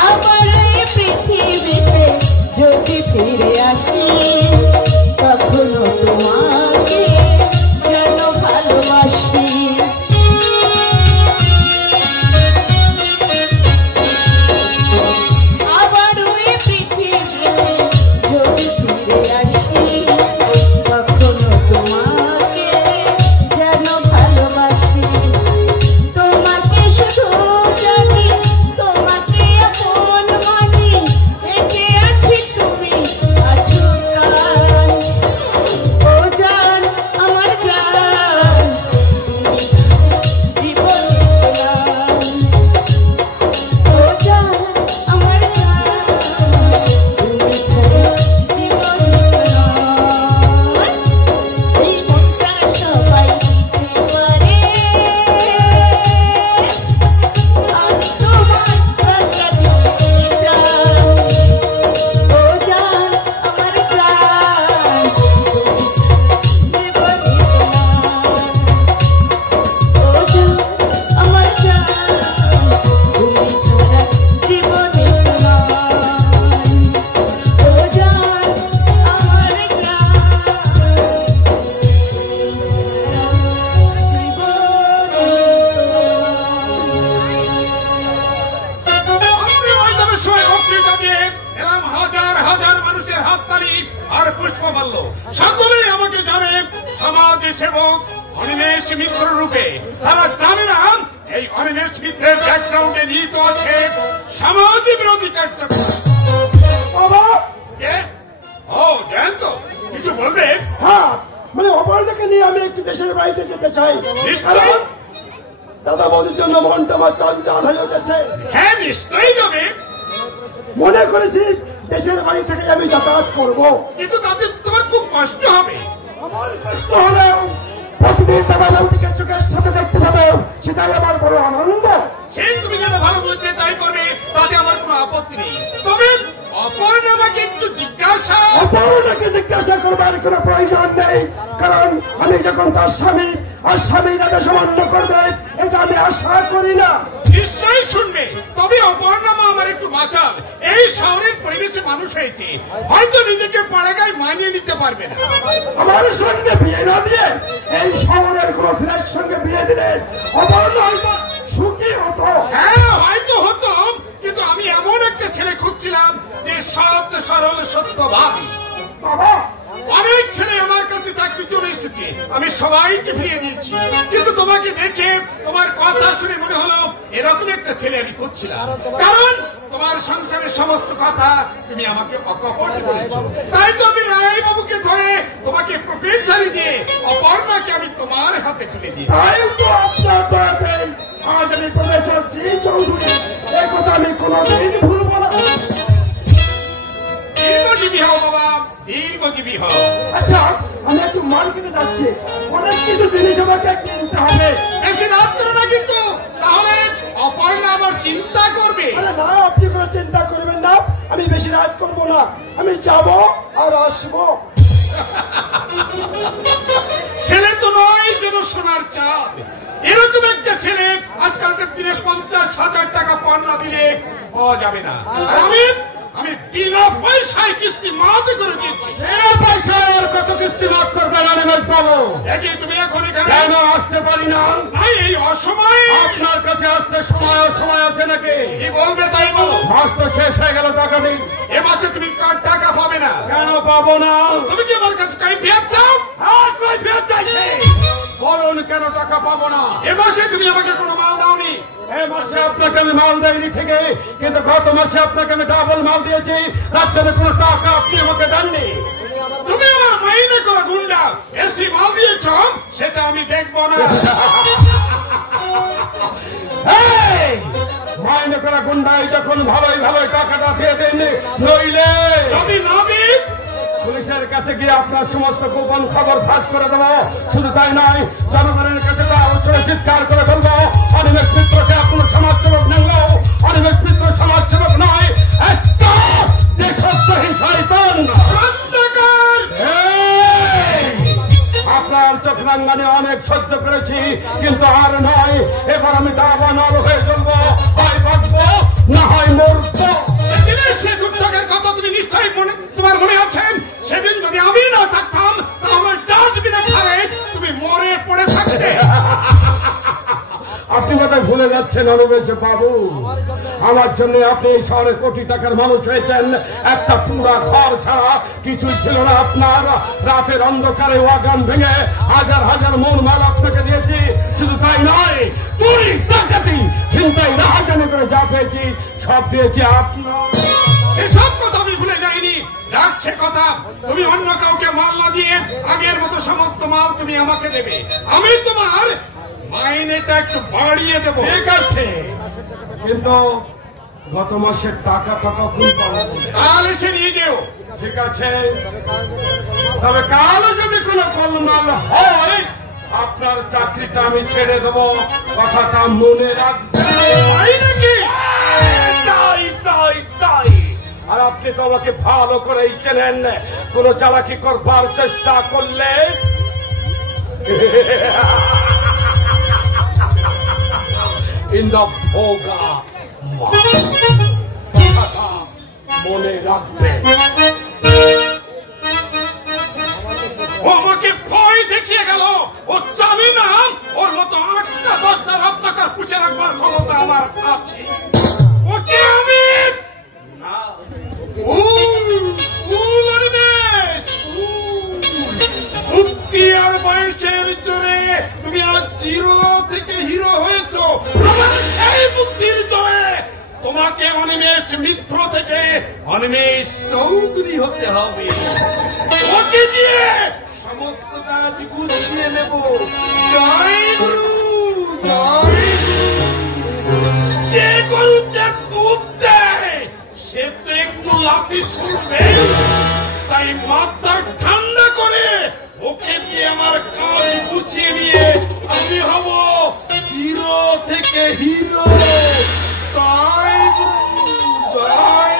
আমার এই পৃথিবীতে যদি ফিরে আসি, কখনো তোমাকে যেন ভালোবাসি। আবার ওই পৃথিবীতে যদি ফিরে আসি, কখনো তোমাকে যেন ভালোবাসি। তোমাকে শুধু জানি, তোমাকে আপন মানি, বেঁচে আছি তুমি আছো তাই। ও জান, আমার জান, তুমি জীবনই তো নয়। ও জান, আমার জান, তুমি ছাড়া জীবনই তো নয়। এই মনটা সবাই দিতে পারে, আমি তোমায় প্রাণটা দিতে চাই। ও জান, আমার জান, তুমি জীবনই তো নয়। ও জান, আমার জান, তুমি ছাড়া জীবনই তো নয়। ও জান, আমার আপনি ময়দানের সময় বক্তৃতা দিয়ে এলাম হাজার হাজার মানুষের হাততালি আর পুষ্পমাল্য। সকলেই আমাকে জানে সমাজ সেবক, অনিমেষ মিত্র রূপে। তারা জানে না এই অনিমেষ মিত্রের ব্যাকগ্রাউন্ডে নিহিত আছে সমাজ বিরোধী কার্যক্রম। বাবা ও জয়ন্ত, কিছু বলবে? হ্যাঁ, মানে অপরাধকে নিয়ে আমি একটু দেশের বাড়িতে যেতে চাই। কারণ দাদা বৌদির জন্য মনটা আমার চঞ্চল হয়ে উঠেছে। হ্যাঁ, নিশ্চয়ই যাবে। মনে করেছি দেশের বাড়ি থেকে আমি যাতায়াত করব, কিন্তু তাতে তোমার খুব কষ্ট হবে। আমার কষ্ট হলেও প্রতিদিন দাদা বৌদিকে চোখের সাথে দেখতে পাবে, সেটাই আমার বড় আনন্দ। সে তুমি যেটা ভালো বুঝবে তাই করবে, তাতে আমার কোনো আপত্তি নেই। তবে অপর্ণাকে একটু জিজ্ঞাসা। অপর্ণাকে জিজ্ঞাসা করবার কোনো প্রয়োজন নেই, কারণ আমি যখন তার স্বামী আর স্বামী যাকে সামান্য করবে এটা আমি আশা করি না। নিশ্চয়ই শুনবে। তবে অপর্ণামা আমার একটু বাঁচাল। এই শহরের পরিবেশে মানুষ হয়েছে, হয়তো নিজেকে পাড়াগায় মানিয়ে নিতে পারবে না। আমার সঙ্গে বিয়ে না দিয়ে এই শহরের কোন ছেলের সঙ্গে বিয়ে দিলে অপর্ণা হয়তো সুখী হতো। হ্যাঁ, হয়তো হতো, কিন্তু আমি এমন একটা ছেলে খুঁজছিলাম যে সৎ সরল সত্যবাদী। বাবা, অনেক ছেলে আমার কাছে চাকরি চলে এসেছে, আমি সবাইকে ফিরিয়ে দিয়েছি, কিন্তু তোমাকে দেখে তোমার কথা শুনে মনে হলো এরকম একটা ছেলে আমি খুঁজছিলাম। কারণ তোমার সংসারের সমস্ত কথা তুমি আমাকে অকপট বলেছো। তাই তো আমি রায় বাবুকে ধরে তোমাকে প্রফেসরি দিয়ে অপর্ণাকে আমি তোমার হাতে তুলে দিই। তাই তো আপনার দয়াতে আজ আমি প্রফেসর জি চৌধুরী, এই কথা আমি কোনদিন ভুলব না। দীর্ঘজীবী হও বাবা, দীর্ঘজীবী হও। আচ্ছা, আমি একটু মার্কেটে যাচ্ছি, অনেক কিছু জিনিস আমাকে কিনতে হবে। বেশি রাত করো না কিন্তু, তাহলে অপর্ণা আবার চিন্তা করবে। আরে না, আপনি কোনো চিন্তা করবেন না, আমি বেশি রাত করব না, আমি যাব আর আসবো। ছেলে তো নয় যেন সোনার চাঁদ। এরকম একটা ছেলে আজকালকার দিনে 50,000 টাকা পাওনা দিলে পাওয়া যাবে না। আর আমি বিনা পয়সায় কিস্তি মাফ করে দিচ্ছি। বিনা পয়সায় আর কত কিস্তি মাফ করবেন অনিমেষ বাবু? দেখি তুমি এখন এখানে কেন আসতে পারি না? তাই এই অসময়ে আপনার কাছে আসতে সময় আছে নাকি? কি বলবে তাই বলো। মাস তো শেষ হয়ে গেল, টাকা দিন। এ মাসে তুমি টাকা পাবে না। কেন পাবো না? তুমি কি আমার কাছে কৈফিয়ত চাও? আর কৈফিয়ত চাইছে? বলুন কেন টাকা পাবো না? এ মাসে তুমি আমাকে কোনো মাল দাওনি। এই মাসে আপনাকে আমি মাল দেয়নি ঠিকই, কিন্তু গত মাসে আপনাকে আমি ডাবল মাল দিয়েছি। রাত্রে কোনো টাকা আপনি আমাকে দেননি। তুমি আমার মাইনে করা গুন্ডা, এসি মাল দিয়েছ সেটা আমি দেখবো না। এই, মাইনে করা গুন্ডাই যখন ভালোই টাকাটা দিয়ে দেননি, নইলে যদি না দিই পুলিশের কাছে গিয়ে আপনার সমস্ত গোপন খবর ফাঁস করে দেবো। শুধু তাই নয়, জনগণের কাছে তা উচ্চরে চিৎকার করে ফেলবো অনিমেষ মিত্রকে আপনার সমাজসেবক নেনলো। অনিমেষ মিত্র সমাজসেবক নয়, একটা দেশদ্রোহী শয়তান। আপনার চোখ রাঙ্গানে অনেক সহ্য করেছি, কিন্তু আর নয়। এবার আমি দাবা নর হয়ে চলবো, হয় বাঁচবো না হয় মরবো। সে দুর্যোগের কথা তুমি নিশ্চয়ই তোমার মনে আছেন। সেদিন যদি আমি না থাকতাম তাহলে ডাস্টবিনে খারে তুমি মরে পড়ে থাকতে। আপনি বোধহয় ভুলে যাচ্ছেন অনিমেষ বাবু, আমার জন্য আপনি এই শহরে কোটি টাকার মানুষ হয়েছেন। একটা পুরা ঘর ছাড়া কিছুই ছিল না আপনার। রাতের অন্ধকারে ওয়াগান ভেঙে হাজার মন মাল আপনাকে দিয়েছি। শুধু তাই নয়, চুরি ডাকাতি চিন্তায় রাহাজানি করে যা পেয়েছি সব দিয়েছি আপনার। এসব কথা আমি ভুলে যাইনি। রাখছে কথা, তুমি অন্য কাউকে মাল না দিয়ে আগের মতো সমস্ত মাল তুমি আমাকে দেবে। আমি তোমার মাইনেটা একটু বাড়িয়ে দেবো। ঠিক আছে, কিন্তু গত মাসের টাকা কখন পাবো? কাল এসে নিয়ে যেও। ঠিক আছে, তবে কালও যদি কোনো গোলমাল হয় আপনার চাকরিটা আমি ছেড়ে দেবো, কথাটা মনে রাখবেন। তাই নাকি? তাই। আর আপনি তো আমাকে ভালো করেই চেনেন, কোন চালাকি করবার চেষ্টা করলে ইন দ্য ভোগা মনে রাখবেন। ও আমাকে ভয় দেখিয়ে গেল। ও জানি না ওর মতো 8টা 10টা রত্নাকর পুঁছে রাখবার ক্ষমতা আমার আছে। ওকে আমি বুদ্ধি আর বয়সের জোরে জিরো থেকে হিরো হয়েছ, আমার সেই বুদ্ধির জয়ে তোমাকে অনিমেষ মিত্র থেকে অনিমেষ চৌধুরী হতে হবে। তোমাকে দিয়ে সমস্ত কাজ গুছিয়ে নেব। জয় গুরু, জয় গুরু। যে গরু যে দুধ দেয় সে তো একটু লাফি ছুটবে, তাই মাথা ঠান্ডা করে ওকে দিয়ে আমার কাজ গুছিয়ে নিয়ে আমি হব জিরো থেকে হিরো। জয় গুরু, জয়।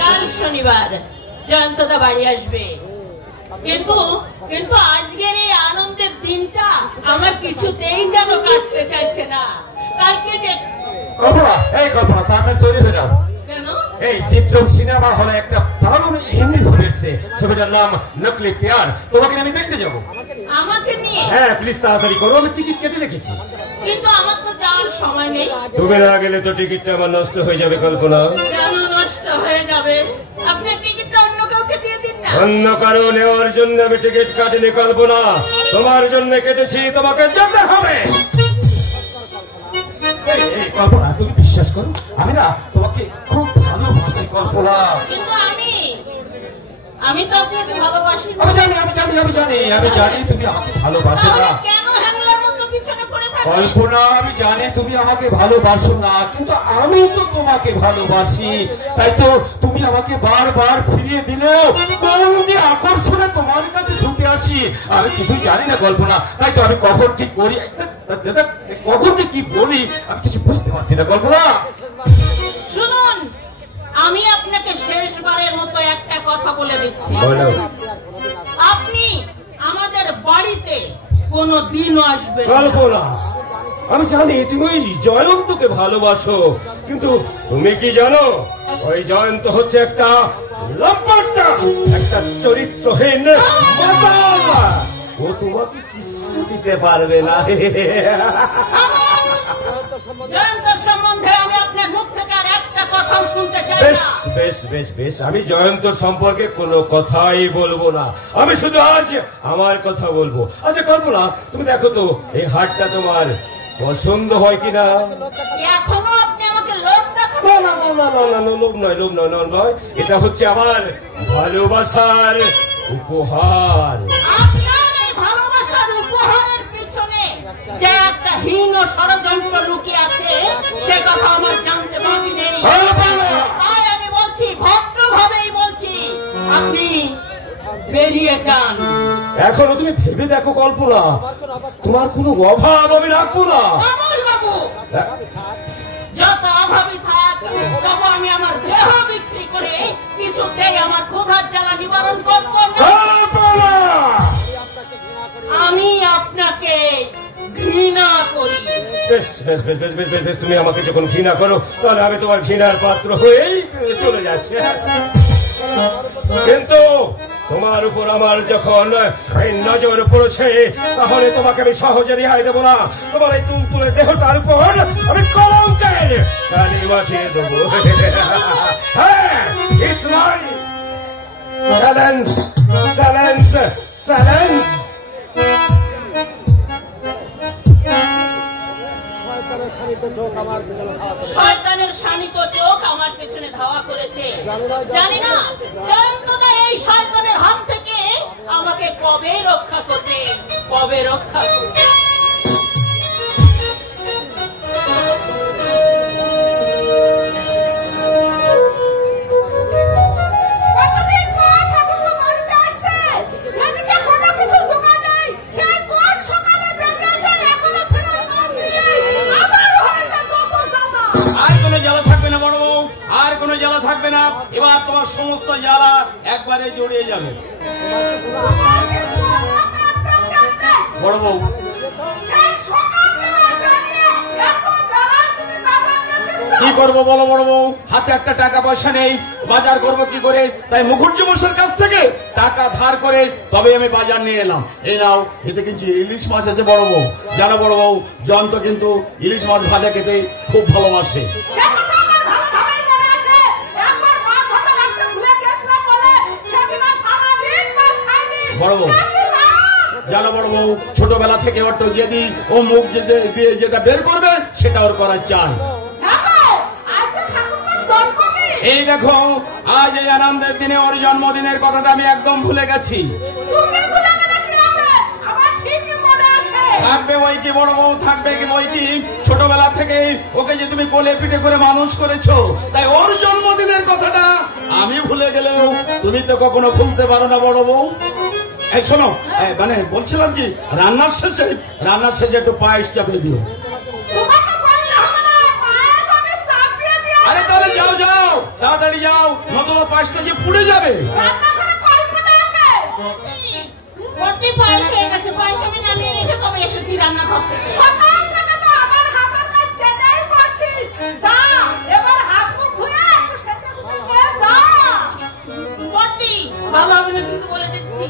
কাল শনিবার জয়ন্তদা বাড়ি আসবে, কিন্তু কিন্তু আজকের এই আনন্দের দিনটা আমার কিছুতেই যেন কাটতে চাইছে না। কালকে যে কল্পনা, এই কল্পনা, তাড়াতাড়ি তৈরি হয়ে যাও। কেন? এই চিত্রম সিনেমা হলে একটা দারুণ হিন্দি ছবি এসছে, ছবিটার নাম নকলি প্যার। তোমাকে আমি দেখতে যাবো। আমাকে নিয়ে? হ্যাঁ প্লিজ তাড়াতাড়ি করো, আমি টিকিট কেটে রেখেছি। কিন্তু আমার তো যাওয়ার সময় নেই। তুমি না গেলে তো টিকিটটা আমার নষ্ট হয়ে যাবে কল্পনা। কেন নষ্ট হয়ে যাবে? আপনি টিকিটটা অন্য কাউকে দিয়ে দিন না। অন্য কারো নেওয়ার জন্য আমি টিকিট কাটিনি কল্পনা, তোমার জন্য কেটেছি, তোমাকে যেতে হবে। এই কল্পনা, তুমি বিশ্বাস করো, আমি না তোমাকে খুব ভালোবাসি কল্পনা। কিন্তু আমি তো আপনাকে ভালোবাসি না। আমি জানি তুমি আমাকে ভালোবাসো তাহলে না কেন হ্যাংলার মতো পিছনে পড়ে থাকেন? কল্পনা। আমি জানি তুমি আমাকে ভালোবাসো না, কিন্তু আমি তো তোমাকে ভালোবাসি। তাই তো তুমি আমাকে বারবার ফিরিয়ে দিলেও কোন যে আকর্ষণে তোমার কাছে ছুটে আসি আমি কিছু জানি না কল্পনা। তাই তো আমি কখন কি করি, কখন যে কি বলি আমি কিছু বুঝতে পারছি না কল্পনা। শুনুন, আমি আপনাকে শেষবারের মতো একটা কথা বলে দিচ্ছি। আপনি আমাদের বাড়িতে কোনো দিনও আসবেন না। কল্পনা, আমি জানি তুমি ওই জয়ন্তকে ভালোবাসো, কিন্তু তুমি কি জানো ওই জয়ন্ত হচ্ছে একটা লম্পটা, একটা চরিত্রহীন মাতাল। ও তোমাকে কিছু দিতে পারবে না। জয়ন্তর সম্বন্ধে আমি আপনার মুখ থেকে আর একটা কথাও শুনতে চাই বেশ না। বেশ বেশ বেশ, আমি জয়ন্তর সম্পর্কে কোনো কথাই বলবো না, আমি শুধু আজ আমার কথা বলবো। আচ্ছা কল্পনা, তুমি দেখো তো এই হাটটা তোমার পছন্দ হয় কিনা। এখনো আপনি আমাকে লোভ দেখাবেন? লোভ নয়, এটা হচ্ছে আমার ভালোবাসার উপহার। আপনার এই ভালোবাসার উপহারের পিছনে যে একটা হীন ষড়যন্ত্র লুকিয়ে আছে সে কথা আমার জানতে বাকি নেই। তাই আমি বলছি, ভদ্রভাবেই বলছি, আপনি বেরিয়ে যান। এখনো তুমি ভেবে দেখো কল্পনা, তোমার কোনো অভাব আমি রাখবো না। কমল বাবু, যত অভাবী থাক তবু আমি আমার দেহ বিক্রি করে কিছুতেই আমার ক্ষুধার জ্বালা নিবারণ করব না। আমি আপনাকে ঘৃণা করি। বেশ বেশ বেশ বেশ বেশ বেশ বেশ, তুমি আমাকে যখন ঘৃণা করো তাহলে আমি তোমার ঘৃণার পাত্র হয়েই চলে যাচ্ছি। কিন্তু তোমার উপর আমার যখন এই নজর পড়েছে তাহলে তোমাকে আমি সহজে রেহাই দেবো না। তোমার এই তুলতুলে দেহটার উপর আমি কলঙ্কের কালি বসিয়ে দেবো। হ্যাঁ, it's my challenge, challenge, challenge. শয়তানের শানিত চোখ আমার পেছনে ধাওয়া করেছে। জানি না জয়ন্তদা এই শয়তানের হাত থেকে আমাকে কবে রক্ষা করবে, কবে রক্ষা করবে। কতদিন পর ঠাকুরপো বাড়িতে আসছে, এদিকে কোনো কিছু জোগাড় নেই। সেই কোন সকালে বেরিয়েছে, এখনো ফেরার নাম নেই। আবার হয়েছে যত জ্বালা। আর কোনো জ্বালা থাকবে না বড় বউ, আর কোনো জ্বালা থাকবে না। এবার তোমার সমস্ত জ্বালা একবারে জড়িয়ে যাবে। বড় বউ, সেই সকাল থেকে বেরিয়ে এখন বেলা তুমি বাজার যেতে কি করবো বলো বড় বউ? হাতে একটা টাকা পয়সা নেই, বাজার করবো কি করে? তাই মুখুজ্জি মশার কাছ থেকে টাকা ধার করে তবে আমি বাজার নিয়ে এলাম। এই নাও, এতে কিছু ইলিশ মাছ আছে বড় বউ। জানো বড় বউ, জয়ন্ত কিন্তু ইলিশ মাছ ভাজা খেতে খুব ভালোবাসে। সে কথা আমার ভালোভাবেই মনে আছে। একবার মাছ ভাজা রাখতে ভুলে গেছিলাম বলে বড় বউ জানো বড় বউ, ছোটবেলা থেকে ওর যদি ও মুখ দিয়ে যেটা বের করবে সেটা ওর করা চাই। এই দেখো, আজ এই আনন্দের দিনে ওর জন্মদিনের কথাটা আমি একদম ভুলে গেছি। থাকবে ওই কি বড় বউ, থাকবে কি ওই কি, ছোটবেলা থেকে ওকে যে তুমি কোলে পিঠে করে মানুষ করেছো, তাই ওর জন্মদিনের কথাটা আমি ভুলে গেলেও তুমি তো কখনো ভুলতে পারো না বড় বউ। এই শোনো, মানে বলছিলাম কি, রান্নার শেষে একটু পায়েস চাপিয়ে দিও। আরে তাহলে যাও যাও, তাড়াতাড়ি যাও, নতুবা পায়েসটা যে পুড়ে যাবে। ভালো হবে না কিন্তু বলে দিচ্ছি।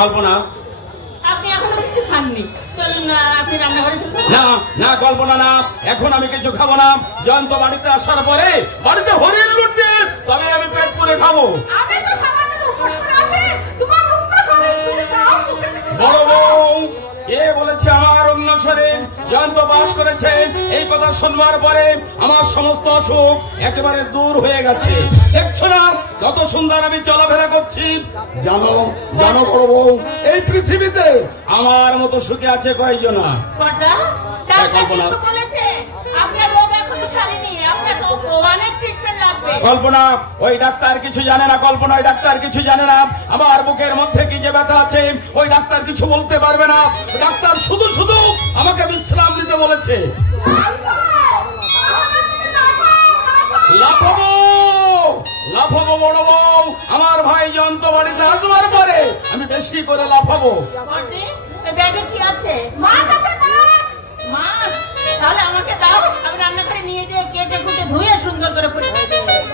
কল্পনা, আপনি এখনো কিছু খাননি, চলুন না আপনি রান্নাঘরে চলুন। না না কল্পনা না, এখন আমি কিছু খাবো না। জয়ন্ত বাড়িতে আসার পরে বাড়িতে হরিণ লুটবে, তবে আমি পেট পুরে খাবো। আমি তো সারাদিন উপোস করে আছি, তোমার মুখটা সরে তুমি যাও মুখে থেকে। বড় বউ, কে বলেছে আমার অন্য শরীর? জয়ন্ত বাস করেছে, এই কথা শুনবার পরে আমার সমস্ত অসুখ একেবারে দূর হয়ে গেছে। দেখছো না কত সুন্দর আমি চলাফেরা করছি। জানো জানো বড় বউ, এই পৃথিবীতে আমার মতো সুখে আছে কয়েকজনা। কল্পনা ওই ডাক্তার কিছু জানে না, কল্পনা ওই ডাক্তার কিছু জানে না। আমার বুকের মধ্যে কি যে ব্যথা আছে ওই ডাক্তার কিছু বলতে পারবে না। ডাক্তার শুধু শুধু আমাকে বিশ্রাম দিতে বলেছে। লাফাবো লাফাবো বড় বউ, আমার ভাই জয়ন্ত বাড়িতে আসবার পরে আমি বেশি করে লাফাবো। ব্যাগে কি আছে? মাছ আছে, মাছ। তাহলে আমাকে দাও, আমি রান্নাঘরে নিয়ে যেয়ে কেটে কুটে ধুয়ে সুন্দর করে পরিষ্কার করে দেব।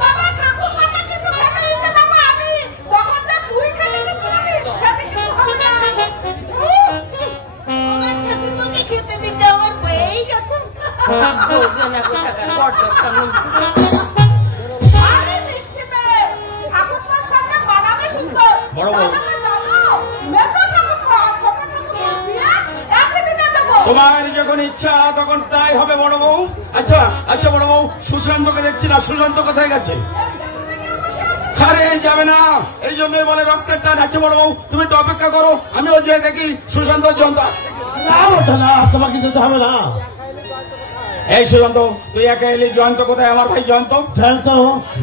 বাবা ঠাকুরমাকে কিন্তু খেতে দিতে দেবো আমি, তখন যা তুই খেতে দিচ্ছিস সেটা কি হবে না? আমার ঠাকুরমাকে খেতে দিতে আমার হয়েই গেছে। বুঝলে না কোথাকার বড্ড সামনে। আরে মিষ্টি মেয়ে, ঠাকুরমার সাথে বানাবে সুন্দর। বড় বউ, তোমার যখন ইচ্ছা তখন তাই হবে বড় বউ। আচ্ছা আচ্ছা বড় বউ, সুশান্তকে দেখছি না, সুশান্ত কোথায় গেছে? আরে যাবে না, এই জন্যই বলে রক্তের টান। আচ্ছা বড় বউ, তুমি একটু অপেক্ষা করো, আমিও যে দেখি সুশান্ত জয়ন্ত। তোমাকে যেতে হবে না। এই সুশান্ত, তুই একা এলি, জয়ন্ত কোথায়? আমার ভাই জয়ন্ত। জয়ন্ত,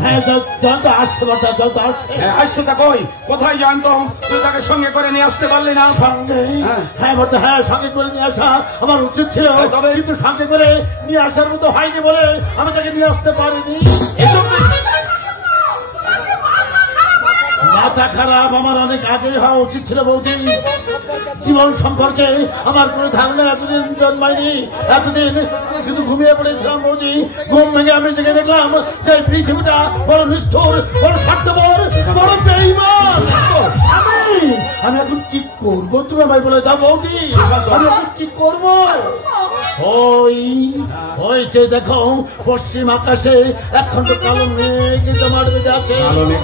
হ্যাঁ জয়ন্ত আসছে, জয়ন্ত আসছে। আসছে তা কই? কোথায় জয়ন্ত? তুই তাকে সঙ্গে করে নিয়ে আসতে পারলি না? সঙ্গে? হ্যাঁ বলতে, হ্যাঁ সঙ্গে করে নিয়ে আসা আমার উচিত ছিল, তবে কিন্তু সঙ্গে করে নিয়ে আসার মতো হয়নি বলে আমি তাকে নিয়ে আসতে পারিনি। এসব মাথা খারাপ আমার অনেক আগেই হওয়া উচিত ছিল বৌদি। জীবন সম্পর্কে আমার কোনো ধারণা এতদিন জন্মায়নি। এতদিন শুধু ঘুমিয়ে পড়েছিলাম বৌদি। ঘুম ভেঙে আমি জেগে দেখলাম যে পৃথিবীটা বড় নিষ্ঠুর, বড় স্বার্থপর, বড় বেঈমান। আমি এখন কি করবো তুমি আমায় বলে দাও বৌদি, আমি এখন কি করবো? ওই যে দেখো পশ্চিম আকাশে একখণ্ড কালো মেঘ জমাট বেঁধে আছে।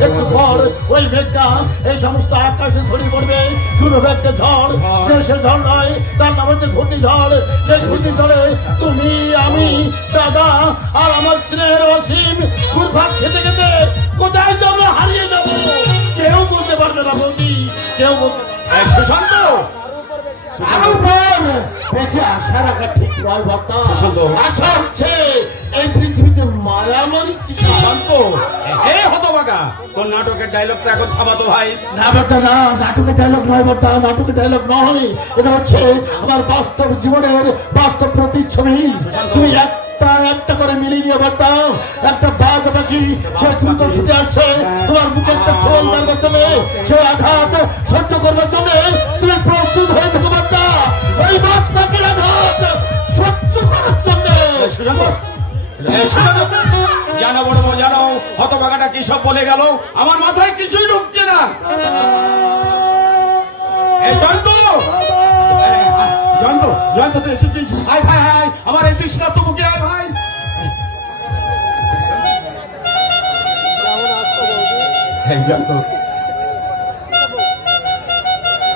একটু পর ওই মেঘটা এই সমস্ত আকাশে ছড়িয়ে পড়বে, শুরু হবে একটা ঝড়। সে ঝড় নয়, তার নাম হচ্ছে ঘূর্ণিঝড়। সেই ঘূর্ণিঝড়ে তুমি, আমি, দাদা আর আমার স্নেহের অসীম ঘুরভাগ খেতে খেতে কোথায় যাবো, হারিয়ে যাবো, কেউ বলতে পারবে না বৌদি, কেউ। সুশান্ত, বেশি আশা রাখা ঠিক নয় বর্তা। আশা হচ্ছে এই পৃথিবীতে মারামারি। সুশান্ত, এই হতভাগা, তোর নাটকের ডায়লগটা এখন থামাতো ভাই। না বর্তা না, নাটকের ডায়লগ নয় বর্তা, নাটকের ডায়লগ নয়, এটা হচ্ছে আমার বাস্তব জীবনের বাস্তব প্রতিচ্ছবি। তুমি একটা একটা করে মিলিয়ে নিয়ে বর্তা। একটা বাঘ পাখি সে দ্রুত ছুটে আসছে তোমার বুকে একটা ছোল মারবার জন্য, সে আঘাত সহ্য করবার জন্য তুমি প্রস্তুত হয়ে থাকো বর্তা। ওই বাঘ পাখির আঘাত সহ্য করার জন্য। জানো বড় বড়, জানো হতভাগাটা কি সব বলে গেল, আমার মাথায় কিছুই ঢুকছে না। এই জয়ন্ত, জয়ন্ত জয়ন্ত তুই এসেছিস? আয় ভাই আয়, আমার এই তৃষ্ণার তো বুকে আয় ভাই। জয়ন্ত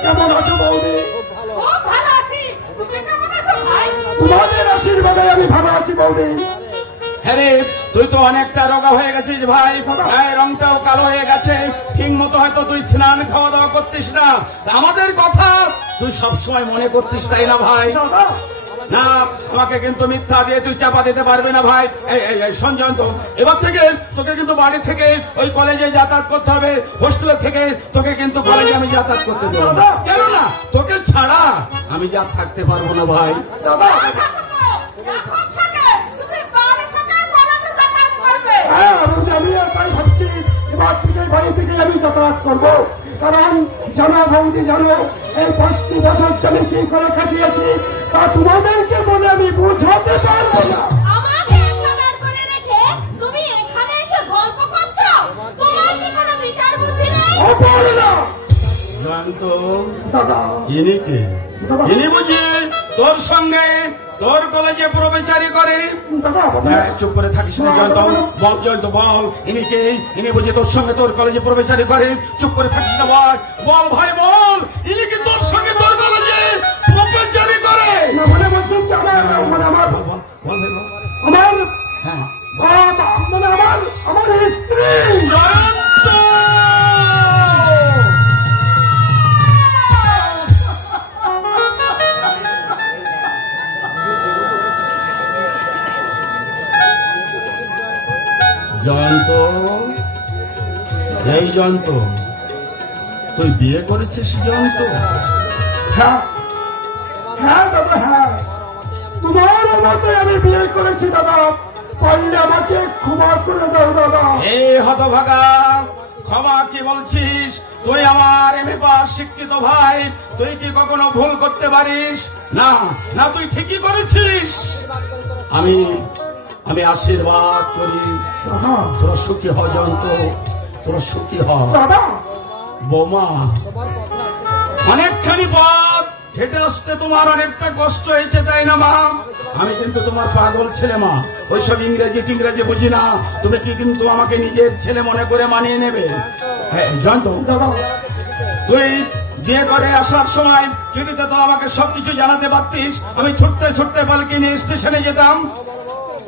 কেমন আছো বৌদি? খুব ভালো আছি। তুমি কেমন আছো ভাই? তোমাদের আশীর্বাদে আমি ভালো আছি বৌদি। হ্যাঁ রে, তুই তো অনেকটা রোগা হয়ে গেছিস ভাই, গায়ের রংটাও কালো হয়ে গেছে, ঠিক মতো হয়তো তুই স্নান খাওয়া দাওয়া করতিস না, আমাদের কথা তুই সবসময় মনে করতিস, তাই না ভাই? দাদা না, আমাকে কিন্তু মিথ্যা দিয়ে তুই চাপা দিতে পারবি না ভাই। এই সঞ্জয়ন্ত, এবার থেকে তোকে কিন্তু বাড়ি থেকে ওই কলেজে যাতায়াত করতে হবে, হোস্টেলে থেকে তোকে কিন্তু কলেজে আমি যাতায়াত করতে দেবো না। কেন না, তোকে ছাড়া আমি যা থাকতে পারবো না ভাই। দাদা এখন থেকে তুমি বাড়ি থেকে কলেজে যাতায়াত করবে। হ্যাঁ আমি আর তাই ভাবছি, এবার থেকে বাড়ি থেকে আমি যাতায়াত করবো। কারণ জানো বৌদি, জানো এই 5টি বছর আমি কি করে কাটিয়েছি তা তোমাদেরকে বলে আমি বোঝাতে পারবো না। আমাকে এখানে করে রেখে তুমি এখানে এসে গল্প করছো? তোমার কি কোনো বিচার বুদ্ধি নেই? অপর্ণা জয়ন্ত, দাদা ইনি কে? ইনি বুঝি তোর সঙ্গে তোর কলেজে প্রবেশারি করে? দাদা হ্যাঁ, চুপ করে থাকিস না জয়ন্ত, বল জয়ন্ত বল, ইনি কে? ইনি বুঝি তোর সঙ্গে তোর কলেজে প্রবেশারি করে? চুপ করে থাকিস না, বল বল ভাই বল, ইনি কি তোর সঙ্গে তোর কলেজে প্রবেশারি করে? না, মানে বলছি যে মানে আমার বল বল বল ভাই বল। আমার হ্যাঁ, মানে আমার স্ত্রী। জয়ন্ত! জয়ন্ত, এই জয়ন্ত, তুই বিয়ে করেছিস জয়ন্ত? হ্যাঁ হ্যাঁ দাদা, হ্যাঁ তোমার মতে আমি বিয়ে করেছি দাদা, পারলে আমাকে ক্ষমা করে দাও দাদা। এই হতভাগা, ক্ষমা কি বলছিস? তুই আমার এমএ পাস শিক্ষিত ভাই, তুই কি কখনো ভুল করতে পারিস? না না, তুই ঠিকই করেছিস। আমি আশীর্বাদ করি, দাদা তোরা সুখী হ জয়ন্ত, তোরা সুখী হ। দাদা বৌমা, অনেকখানি পথ হেঁটে আসতে তোমার অনেকটা কষ্ট হয়েছে, তাই না মা? আমি কিন্তু তোমার পাগল ছেলে মা, ওইসব ইংরেজি বুঝি না। তুমি কি কিন্তু আমাকে নিজের ছেলে মনে করে মানিয়ে নেবে? হ্যাঁ জয়ন্ত, দাদা তুই বিয়ে করে আসার সময় চিঠিতে তো আমাকে সবকিছু জানাতে পারতিস, আমি ছুটতে ছুটতে পালকি নিয়ে স্টেশনে যেতাম।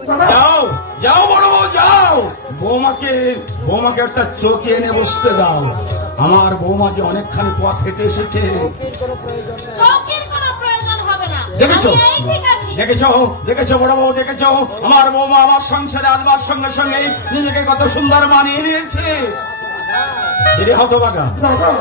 দাদা যাও যাও বড় বউ, যাও, বৌমাকে একটা চৌকি এনে বসতে দাও। আমার বৌমা যে অনেকখানি পথ হেঁটে এসেছে। চৌকির কোনো প্রয়োজন হবে না। দেখেছো আমি এই ঠিক আছি। দেখেছো বড় বউ, দেখেছো আমার বৌমা আমার সংসারে আসবার সঙ্গে সঙ্গে নিজেকে কত সুন্দর মানিয়ে নিয়েছে। হতভাগা,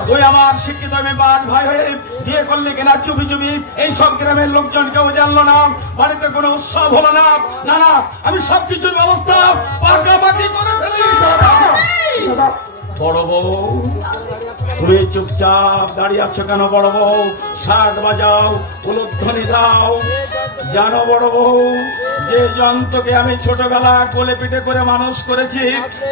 তুই আমার শিক্ষিত আমি বাদ ভাই হয়ে বিয়ে করলে কিনা চুপি চুপি, এই সব গ্রামের লোকজন কেউ জানলো না, বাড়িতে কোনো উৎসব হলো না। না না, আমি সবকিছুর ব্যবস্থা পাকাপাকি করে ফেলি। দাদা বড় বউ, তুমি চুপচাপ দাঁড়িয়ে আছো কেন? বড় বউ, শাক বাজাও, উলুধ্বনি দাও। জানো বড় বউ, যে যন্ত্রকে আমি ছোটবেলা কোলে পিঠে করে মানুষ করেছি,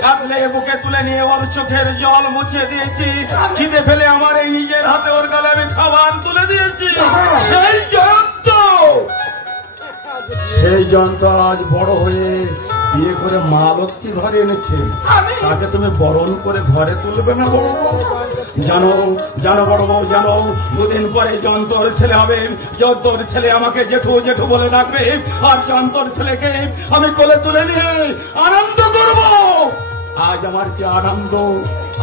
কাঁদলে বুকে তুলে নিয়ে ওর চোখের জল মুছে দিয়েছি, খিদে ফেলে আমার এই নিজের হাতে ওর গালে আমি খাবার তুলে দিয়েছি, সেই যন্ত্র আজ বড় হয়ে বিয়ে করে মা লক্ষ্মী ঘরে এনেছে, তাকে তুমি বরণ করে ঘরে তুলবে না বড় বউ? জানো বড় বউ, জানো দুদিন পরে যন্ত্রর ছেলে হবে। যন্ত্রর ছেলে আমাকে জেঠু জেঠু বলে ডাকবে, আর যন্ত্রর ছেলেকে আমি কোলে তুলে নিয়ে আনন্দ করব। আজ আমার কি আনন্দ,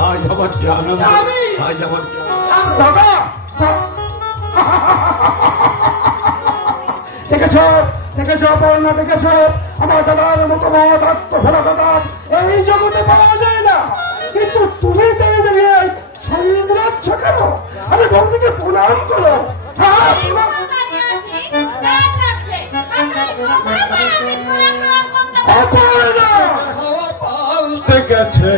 আজ আমার কি আনন্দ, আজ আমার কি দাদা দেখেছ অপর্ণা, দেখেছ আমার দাদার মতো মত আত্মভরা দাদা এই জগতে পাওয়া যায় না। কিন্তু তুমি দাঁড়িয়ে শরীর দিচ্ছ কেন? আরে বৌদিকে প্রণাম করো। হ্যাঁ অপর্ণা পাল্টে গেছে,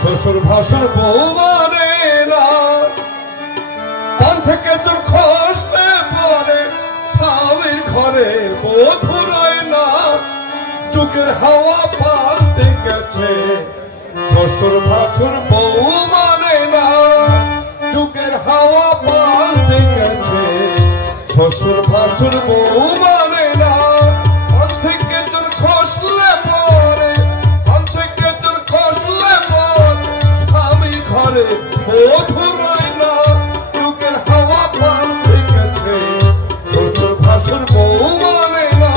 শ্বশুর ভাষার বউ মানে না, পান থেকে তোর খসলে পরে স্বামীর ঘরে বধূ রয় না। যুগের হাওয়া পাল্টে গেছে, শ্বশুর ভাষার বউ মানে না। যুগের হাওয়া পাল্টে গেছে, শ্বশুর ভাসুর বউ মানে না, মন থেকে তোর খসলে পরে, মন থেকে তোর খসলে পরে, স্বামী ঘরে মধুরাই না, যুগের হাওয়া পান থেকেছে, শ্বশুর ভাসুর বউ মানে না।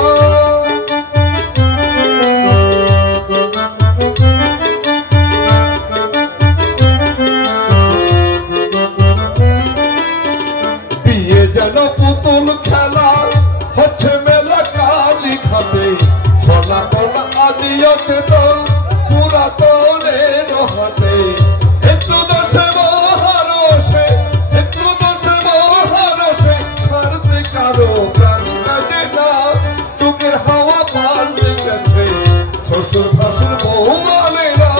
বিয়ে যেন পুতুল খেলা, হচ্ছে মেলা কালী খাতে, সনাতন আদি অচেতন পুরাতনের হাতে, একটু দোষে মহারসে, একটু দোষে মহারসে, ছাড়তে কারো প্রাণ কাজে না, যুগের হাওয়া পাল্টে গেছে, শ্বশুর ভাসুর বউ মানে না,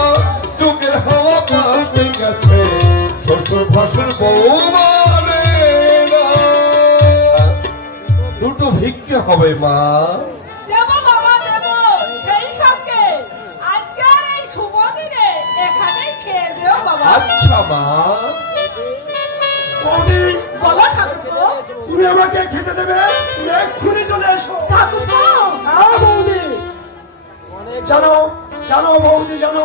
যুগের হাওয়া পাল্টে গেছে, শ্বশুর ভাসুর বউ মানে না। দুটো ভিক্ষে হবে মা। দেব বাবা দেব, সেই সঙ্গে আজকের এই শুভ দিনে এখানেই খেয়ে যেও বাবা। আচ্ছা মা। বৌদি, বলো ঠাকুরপো। তুমি আমাকে খেতে দেবে? তুমি এক্ষুনি চলে এসো। ঠাকুরপো, হ্যাঁ বৌদি। জানো জানো বৌদি, জানো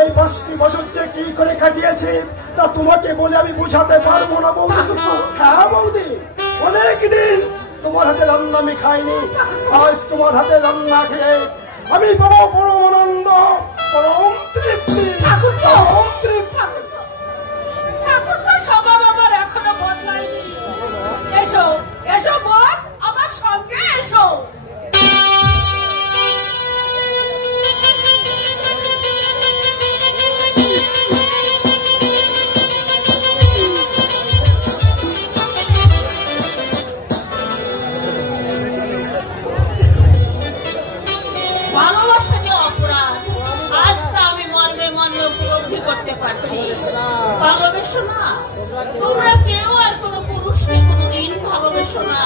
এই 5টি বছর যে কি করে কাটিয়েছি তা তোমাকে বলে আমি বুঝাতে পারবো না বৌদি। হ্যাঁ বৌদি, অনেকদিন তোমার হাতে রান্না আমি খাইনি, আজ তোমার হাতে রান্না খেয়ে আমি পাবো পরম আনন্দ, পরম তৃপ্তি। ঠাকুরপো, পরম তৃপ্তি। ঠাকুরপো স্বভাব আমার এখনো বদলায়নি। এসো এসো বোন, আমার সঙ্গে এসো। ভালোবাসা যে অপরাধ, আজ তা আমি মর্মে মর্মে উপলব্ধি করতে পারছি। ভালোবেসো না, তোমরা কেউ আর কোন পুরুষকে কোনদিন ভালোবেসো না।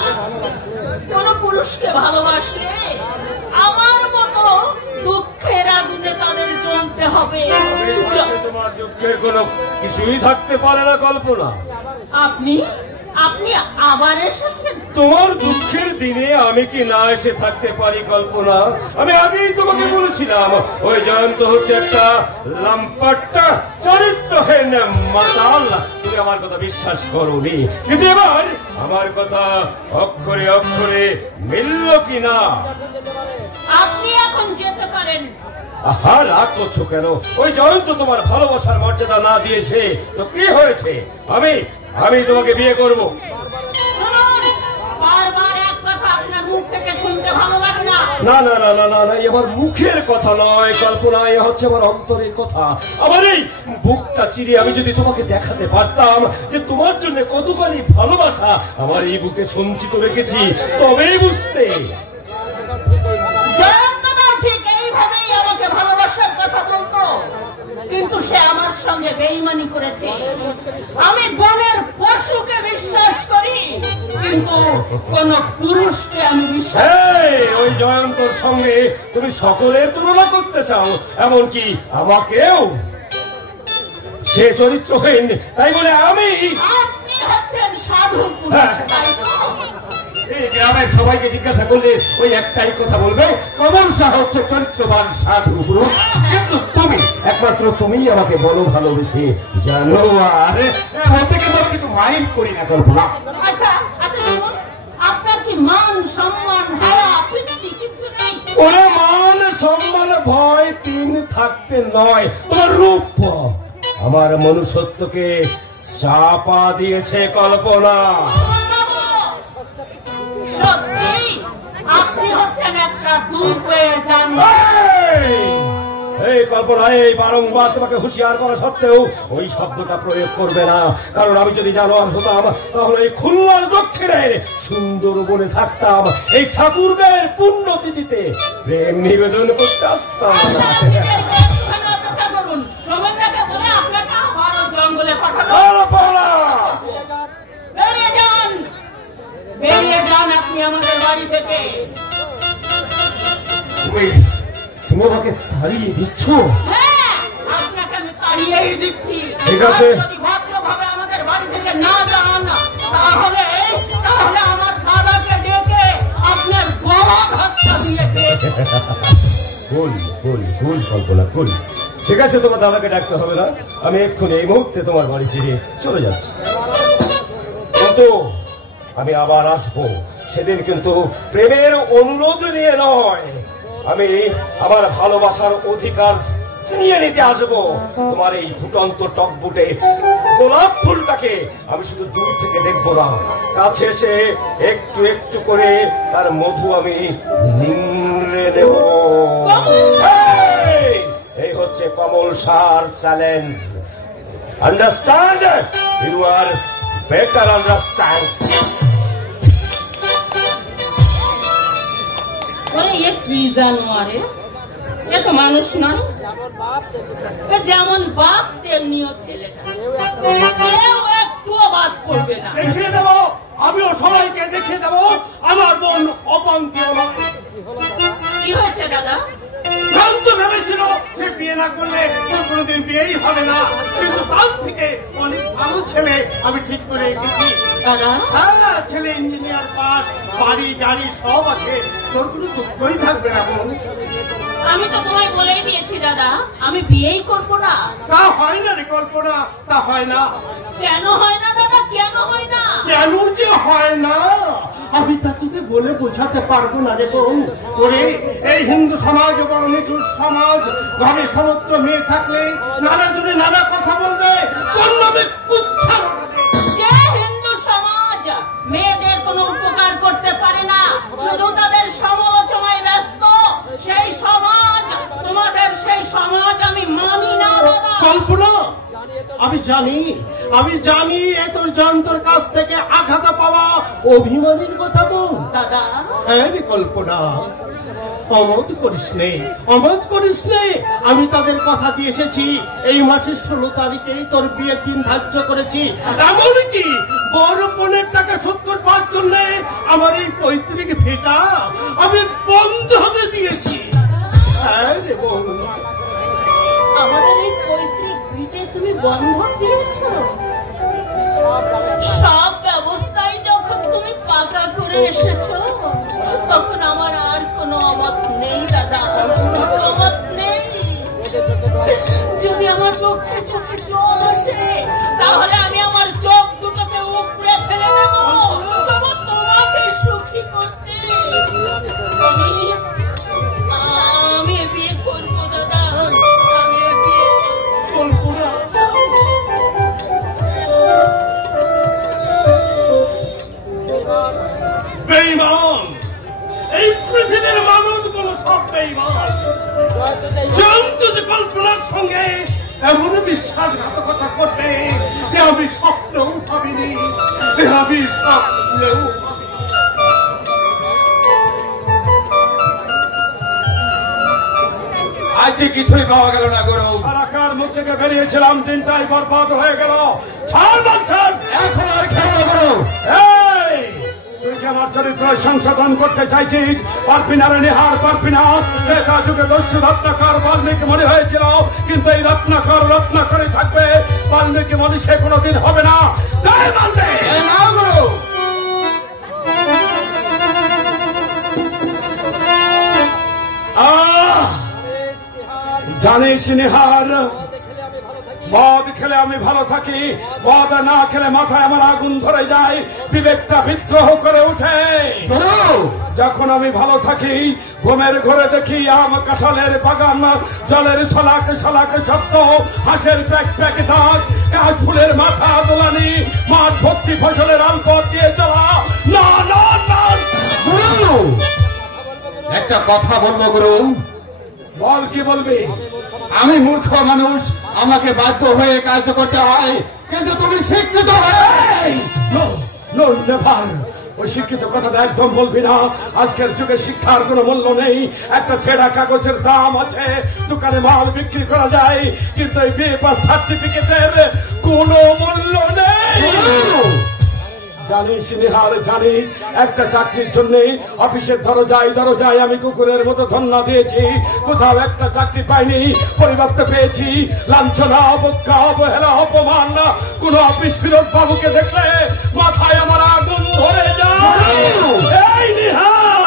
কোন পুরুষকে ভালোবাসলে আমার মতো দুঃখের আগুনে তাদের জ্বলতে হবে। তোমার দুঃখের কোনো কিছুই থাকতে পারে না কল্পনা। আপনি আপনি আবার এসেছেন? তোমার দুঃখের দিনে আমি কি না এসে থাকতে পারি কল্পনা? আমি আগেই তোমাকে বলেছিলাম ওই জয়ন্ত হচ্ছে একটা লাম্পাট্টা চরিত্রহীন মাতাল। তুমি আমার কথা বিশ্বাস করোনি, কিন্তু এবার আমার কথা অক্ষরে অক্ষরে মিলল কিনা? আপনি এখন যেতে পারেন। আহা, রাগ করছো কেন? ওই জয়ন্ত তোমার ভালোবাসার মর্যাদা না দিয়েছে তো কি হয়েছে? আমি তোমাকে বিয়ে করব। শুনুন, বারবার এক কথা আপনার মুখ থেকে শুনতে ভালো লাগে না। না না না না না না, এ আমার মুখের কথা নয় কল্পনা, এ হচ্ছে আমার অন্তরের কথা। আমার এই বুকটা চিরে আমি যদি তোমাকে দেখাতে পারতাম যে তোমার জন্য কতখানি ভালোবাসা আমার এই বুকে সঞ্চিত রেখেছি, তবেই বুঝতে। জয়ন্তদা ঠিক এইভাবেই আমাকে ভালোবাসার কথা বলতো, কিন্তু সে আমার সঙ্গে বেইমানি করেছে। আমি বনের পশুকে বিশ্বাস করি, কিন্তু কোন পুরুষকে আমি বিশ্বাস ওই জয়ন্তর সঙ্গে তুমি সকলের তুলনা করতে চাও, এমনকি আমাকেও? সে চরিত্রহীন, তাই বলে আমি? আপনি হচ্ছেন সাধু পুরুষ, তাই তো? এই গ্রামের সবাইকে জিজ্ঞাসা করলে ওই একটাই কথা বলবে, কমল শাহ হচ্ছে চরিত্রবান সাধু পুরুষ। কিন্তু তুমি, একমাত্র তুমিই আমাকে বলো ভালোবেসে, জানো? আর হতে কিন্তু আমি কিছু মাইন্ড করি না কল্পনা। আচ্ছা আচ্ছা, শুনুন, আপনার কি মান সম্মান হারা পিস্তি কিছু নেই? ওরা মান সম্মান ভয় তিন থাকতে নয়, তোমার রূপ আমার মনুষ্যত্বকে চাপা দিয়েছে কল্পনা। সত্যি আপনি হচ্ছেন একটা দুর্বল জানোয়ার। এই কল্পনা, এই বারংবার তোমাকে হুঁশিয়ার করা সত্ত্বেও ওই শব্দটা প্রয়োগ করবে না, কারণ আমি যদি জানোয়ার হতাম তাহলে এই খুলনার দক্ষিণের সুন্দরবনে থাকতাম, এই ঠাকুর গায়ের পুণ্যতিথিতে প্রেম নিবেদন করতে আসতাম। জঙ্গলে পাঠানো, বেরিয়ে যান, বেরিয়ে যান আপনি আমাদের বাড়ি থেকে। তুমি আমাকে তাড়িয়ে দিচ্ছ? হ্যাঁ, আপনাকে আমি তাড়িয়েই দিচ্ছি। ঠিক আছে। যদি ভদ্রভাবে আমাদের বাড়ি থেকে না জানান না, তাহলে আমার দাদাকে কুল কুল কুল কল্পনা কুল। ঠিক আছে, তোমার দাদাকে ডাকতে হবে না, আমি এক্ষুনি এই মুহূর্তে তোমার বাড়ি ছেড়ে চলে যাচ্ছি। কিন্তু আমি আবার আসবো, সেদিন কিন্তু প্রেমের অনুরোধ নিয়ে নয়, আমি আমার ভালোবাসার অধিকার নিয়ে নিতে আসবো। তোমার এই ফুটন্ত টকবুটে গোলাপ ফুলটাকে আমি শুধু দূর থেকে দেখবো না, কাছে এসে একটু একটু করে তার মধু আমি নিংড়ে নেব। এই হচ্ছে Kamal sir challenge. Understand? You are better understand. এ কি জানোয়ারে, এ তো মানুষ নয়, যেমন বাপ তেমনিও ছেলেটা, কেউ একটুও বাদ করবে না। দেখিয়ে দেবো, আমিও সবাইকে দেখিয়ে দেবো আমার বোন অপন্থীয় নয়। কি হয়েছে দাদা? ভ্রান্ত ভেবেছিল সে বিয়ে না করলে তোর কোনোদিন বিয়েই হবে না, কিন্তু তার থেকে অনেক ভালো ছেলে আমি ঠিক করে রেখেছি। দাদা হ্যাঁ, ছেলে ইঞ্জিনিয়ার পাস, বাড়ি গাড়ি সব আছে, তোর কোনো দুঃখই থাকবে না বোন। আমি তো তোমায় বলেই দিয়েছি দাদা, আমি বিয়েই করবো না। তা হয় না রে কল্পনা, তা হয় না। কেন হয় না দাদা, কেন হয় না? কেন যে হয় না আমি তা তোকে বলে বোঝাতে পারবো না রে বোন। ওরে, এই হিন্দু সমাজ এবং নিচুর সমাজ, ঘরে সমস্ত মেয়ে থাকলে নানা জনে নানা কথা বলবে, তোর নামে কুচ্ছা বলবে। যে হিন্দু সমাজ মেয়েদের কোনো উপকার করতে পারে না, শুধু তাদের সমালোচনায় ব্যস্ত, সেই সমাজ, তোমাদের সেই সমাজ আমি মানি না দাদা। কল্পনা, আমি জানি এ তোর যন্ত্রের কাছ থেকে আঘাত পাওয়া অভিমানীর কথা বল দাদা। হ্যাঁ রে কল্পনা, অমত করিস নে। আমি তাদের কথা দিয়ে এসেছি, এই মাসের 16 তারিখেই তোর বিয়ের দিন ধার্য করেছি। এমনকি বড় বোনের টাকা শোধ করবার জন্য আমার এই পৈতৃক ভিটা আমি বন্ধ হতে দিয়েছি। হ্যাঁ রে বোন, আমাদের এই পৈতৃক ভিটে তুমি বন্ধক দিয়েছ? সব ব্যবস্থায় যখন তুমি পাকা করে এসেছো, তখন আমার আর কোনো অমত নেই দাদা, অমত নেই। যদি আমার চোখে চোখে জল আসে, তাহলে আমি আমার চোখ দুটোকে উপড়ে ফেলে দেবো, তবু তোমাকে সুখী করতে আমি বিয়ে করবো দাদা, আমি বিয়ে। কল্পনা, বেঈমান, এই পৃথিবীর মানুষগুলো সব বেঈমান। জানতো যে কল্পনার সঙ্গে এমন বিশ্বাসঘাতকতা করবে, আমি স্বপ্নেও ভাবিনি, আমি স্বপ্নেও। আজ কিছুই পাওয়া গেল না গরু। এলাকার মধ্যে বেরিয়েছিলাম, দিনটাই বরবাদ হয়ে গেল। ছাড় বলছেন, এখন আর খেলো গরু। এই তুই কি আমার চরিত্র সংশোধন করতে চাইছিস? পারবি না রে নিহার, পারবি না। এটা যুগে দস্যু রত্নাকর বাল্মীকি মনে হয়েছিল, কিন্তু এই রত্নাকরই থাকবে, বাল্মীকি মনে সে কোনোদিন হবে না। তাই মানবে না গরু। জানিস নিহার, মদ খেলে আমি ভালো থাকি, মদ না খেলে মাথায় আমার আগুন ধরে যায়, বিবেকটা বিদ্রোহ করে উঠে। যখন আমি ভালো থাকি, ঘুমের ঘরে দেখি আম কাঁঠালের বাগান, জলের ছলাকে ছলাকে শব্দ, হাঁসের প্যাক প্যাক দাগ, কাশ ফুলের মাথা দোলানি, মাঠ ভর্তি ফসলের আলপথ দিয়ে চলা। না না না, একটা কথা বলবো গুরু। বল, কি বলবি? আমি মূর্খ মানুষ, আমাকে বাধ্য হয়ে কাজ করতে হয়, কিন্তু তুমি শিক্ষিত হয়ে ওই শিক্ষিত কথাটা একদম বলবি না। আজকের যুগে শিক্ষার কোনো মূল্য নেই। একটা ছেঁড়া কাগজের দাম আছে, দোকানে মাল বিক্রি করা যায়, কিন্তু এই বিয়ে পাস সার্টিফিকেটের কোনো মূল্য নেই। জানিস নিহার, জানি একটা চাকরির জন্য অফিসের দরজায় আমি কুকুরের মতো ধন্না দিয়েছি, কোথাও একটা চাকরি পাইনি, পরিবর্তে পেয়েছি লাঞ্ছনা, অবজ্ঞা, অবহেলা, অপমান। কোন অফিস ফিরত বাবুকে দেখলে মাথায় আমার আগুন ধরে যায়। এই নিহার,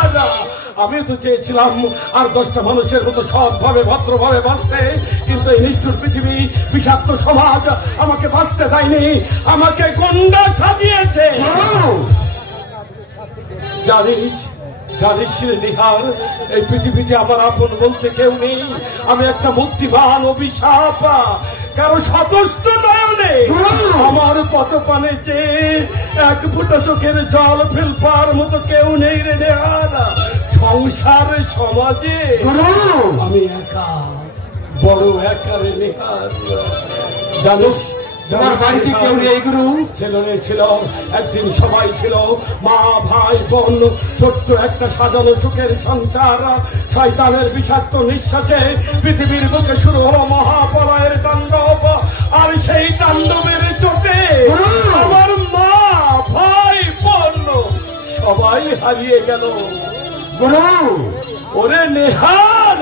আমিও তো চেয়েছিলাম আর 10টা মানুষের মতো সৎভাবে ভদ্রভাবে বাঁচতে, কিন্তু এই নিষ্ঠুর পৃথিবী বিষাক্ত সমাজ আমাকে বাঁচতে দেয়নি, আমাকে গন্ডা সাজিয়েছে। জানিস নিহার, এই পৃথিবীতে আমার আপন বলতে কেউ নেই। আমি একটা মুক্তিবান অভিশাপ, কারো সতস্ত নয়নে আমার পথপানে যে এক ফুটা চোখের জল ফেলবার মতো কেউ নেই রে নিহার। সংসার সমাজে আমি একা, বড় একা রে নিহার। জানিস বাড়িতে কেউ নেই গুরু, ছিল একদিন সবাই ছিল, মা ভাই বোন, ছোট্ট একটা সাজানো সুখের সংসার। শয়তানের বিষাক্ত নিঃশ্বাসে পৃথিবীর বুকে শুরু হলো মহাপ্রলয়ের তাণ্ডব, আর সেই তাণ্ডবের চোটে আমার মা ভাই বোন সবাই হারিয়ে গেল। গুরু ওরে নেহার,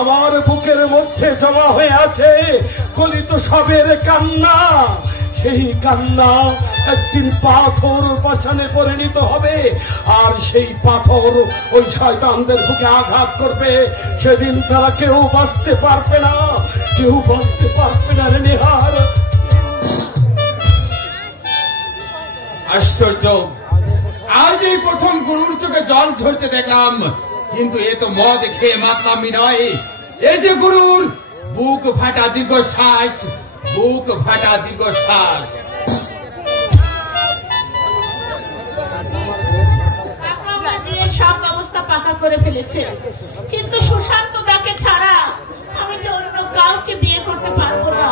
আমার বুকের মধ্যে জমা হয়ে আছে গলিত সবের কান্না। সেই কান্না একদিন পাথর পাষাণে পরিণত হবে, আর সেই পাথর ওই শয়তানদের বুকে আঘাত করবে। সেদিন তারা কেউ বাঁচতে পারবে না, কেউ বাঁচতে পারবে না রে নিহার। আশ্চর্য, আজ এই প্রথম গুরুর চোখে জল ঝরতে দেখলাম, কিন্তু এ তো মদ খেয়ে মাতলামি নয়। এই যে গুরুর বুক ফাটা দীর্ঘশ্বাস, বুক ফাটা দীর্ঘশ্বাস। সব ব্যবস্থা পাকা করে ফেলেছে, কিন্তু সুশান্ত দাকে ছাড়া আমি যে অন্য কাউকে বিয়ে করতে পারবো না।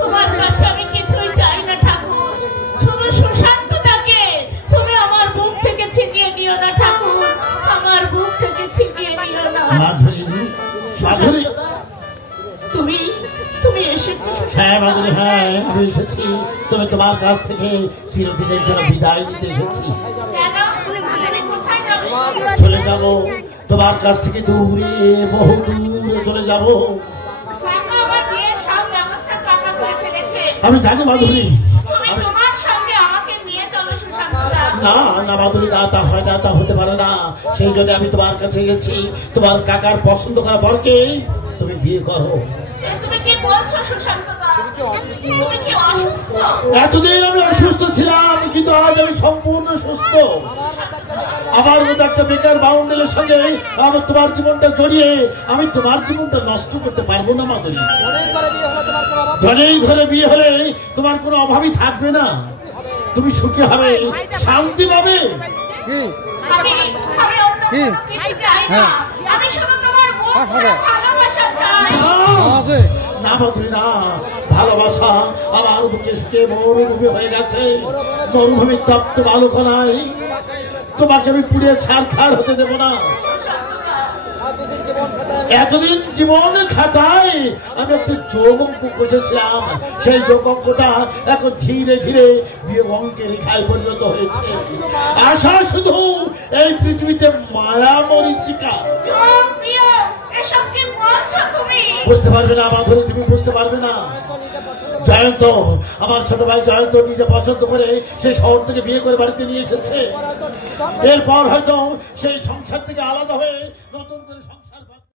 তোমার কাছে আমি কিছুই চাই না ঠাকুর, শুধু সুশান্ত দাকে তুমি আমার বুক থেকে ছিনিয়ে নিও না ঠাকুর, আমার বুক থেকে ছিনিয়ে নিও না। মাধুরী, তুমি এসেছো? হ্যাঁ মাধুরী, হ্যাঁ আমি এসেছি। তুমি তোমার কাছ থেকে চিরদিনের জন্য বিদায় নিতে এসেছি। চলে যাব তোমার কাছ থেকে দূরে, বহু দূরে চলে যাব। আমি জানি মাধুরী, না না মাধুরী, তা হয় না, তা হতে পারে না। সেই জন্য আমি তোমার কাছে গেছি, তোমার কাকার পছন্দ করা বরকে তুমি বিয়ে করো। এতদিন আমি অসুস্থ ছিলাম, কিন্তু আজ আমি সম্পূর্ণ সুস্থ। আমার মতো একটা বেকার বাউন্ডেলের সঙ্গে আমার তোমার জীবনটা জড়িয়ে আমি তোমার জীবনটা নষ্ট করতে পারবো না মাধুরী। ধরেই ঘরে বিয়ে হলে তোমার কোনো অভাবই থাকবে না, তুমি সুখী হবে, শান্তি পাবে। না মাধুরী না, ভালোবাসা আমার বুকে সুখে মরুভূমি হয়ে গেছে, মরুভূমির তপ্ত বালুকণায় তোমাকে আমি পুড়িয়ে ছাড়খাড় হতে দেব না। এতদিন জীবন খাতায় আমি একটা যোগ অঙ্ক কষেছিলাম, সেই যোগ অঙ্কটা এখন ধীরে ধীরে বিয়োগ অঙ্কের রেখায় পরিণত হয়েছে। আশা শুধু এই পৃথিবীতে মায়া মরিচিকা। বুঝতে পারবে না মাধুরী, তুমি বুঝতে পারবে না। জয়ন্ত, আমার ছোট ভাই জয়ন্ত নিজে পছন্দ করে সেই শহর থেকে বিয়ে করে বাড়িতে নিয়ে এসেছে। এরপর হয়তো সেই সংসার থেকে আলাদা হয়ে নতুন করে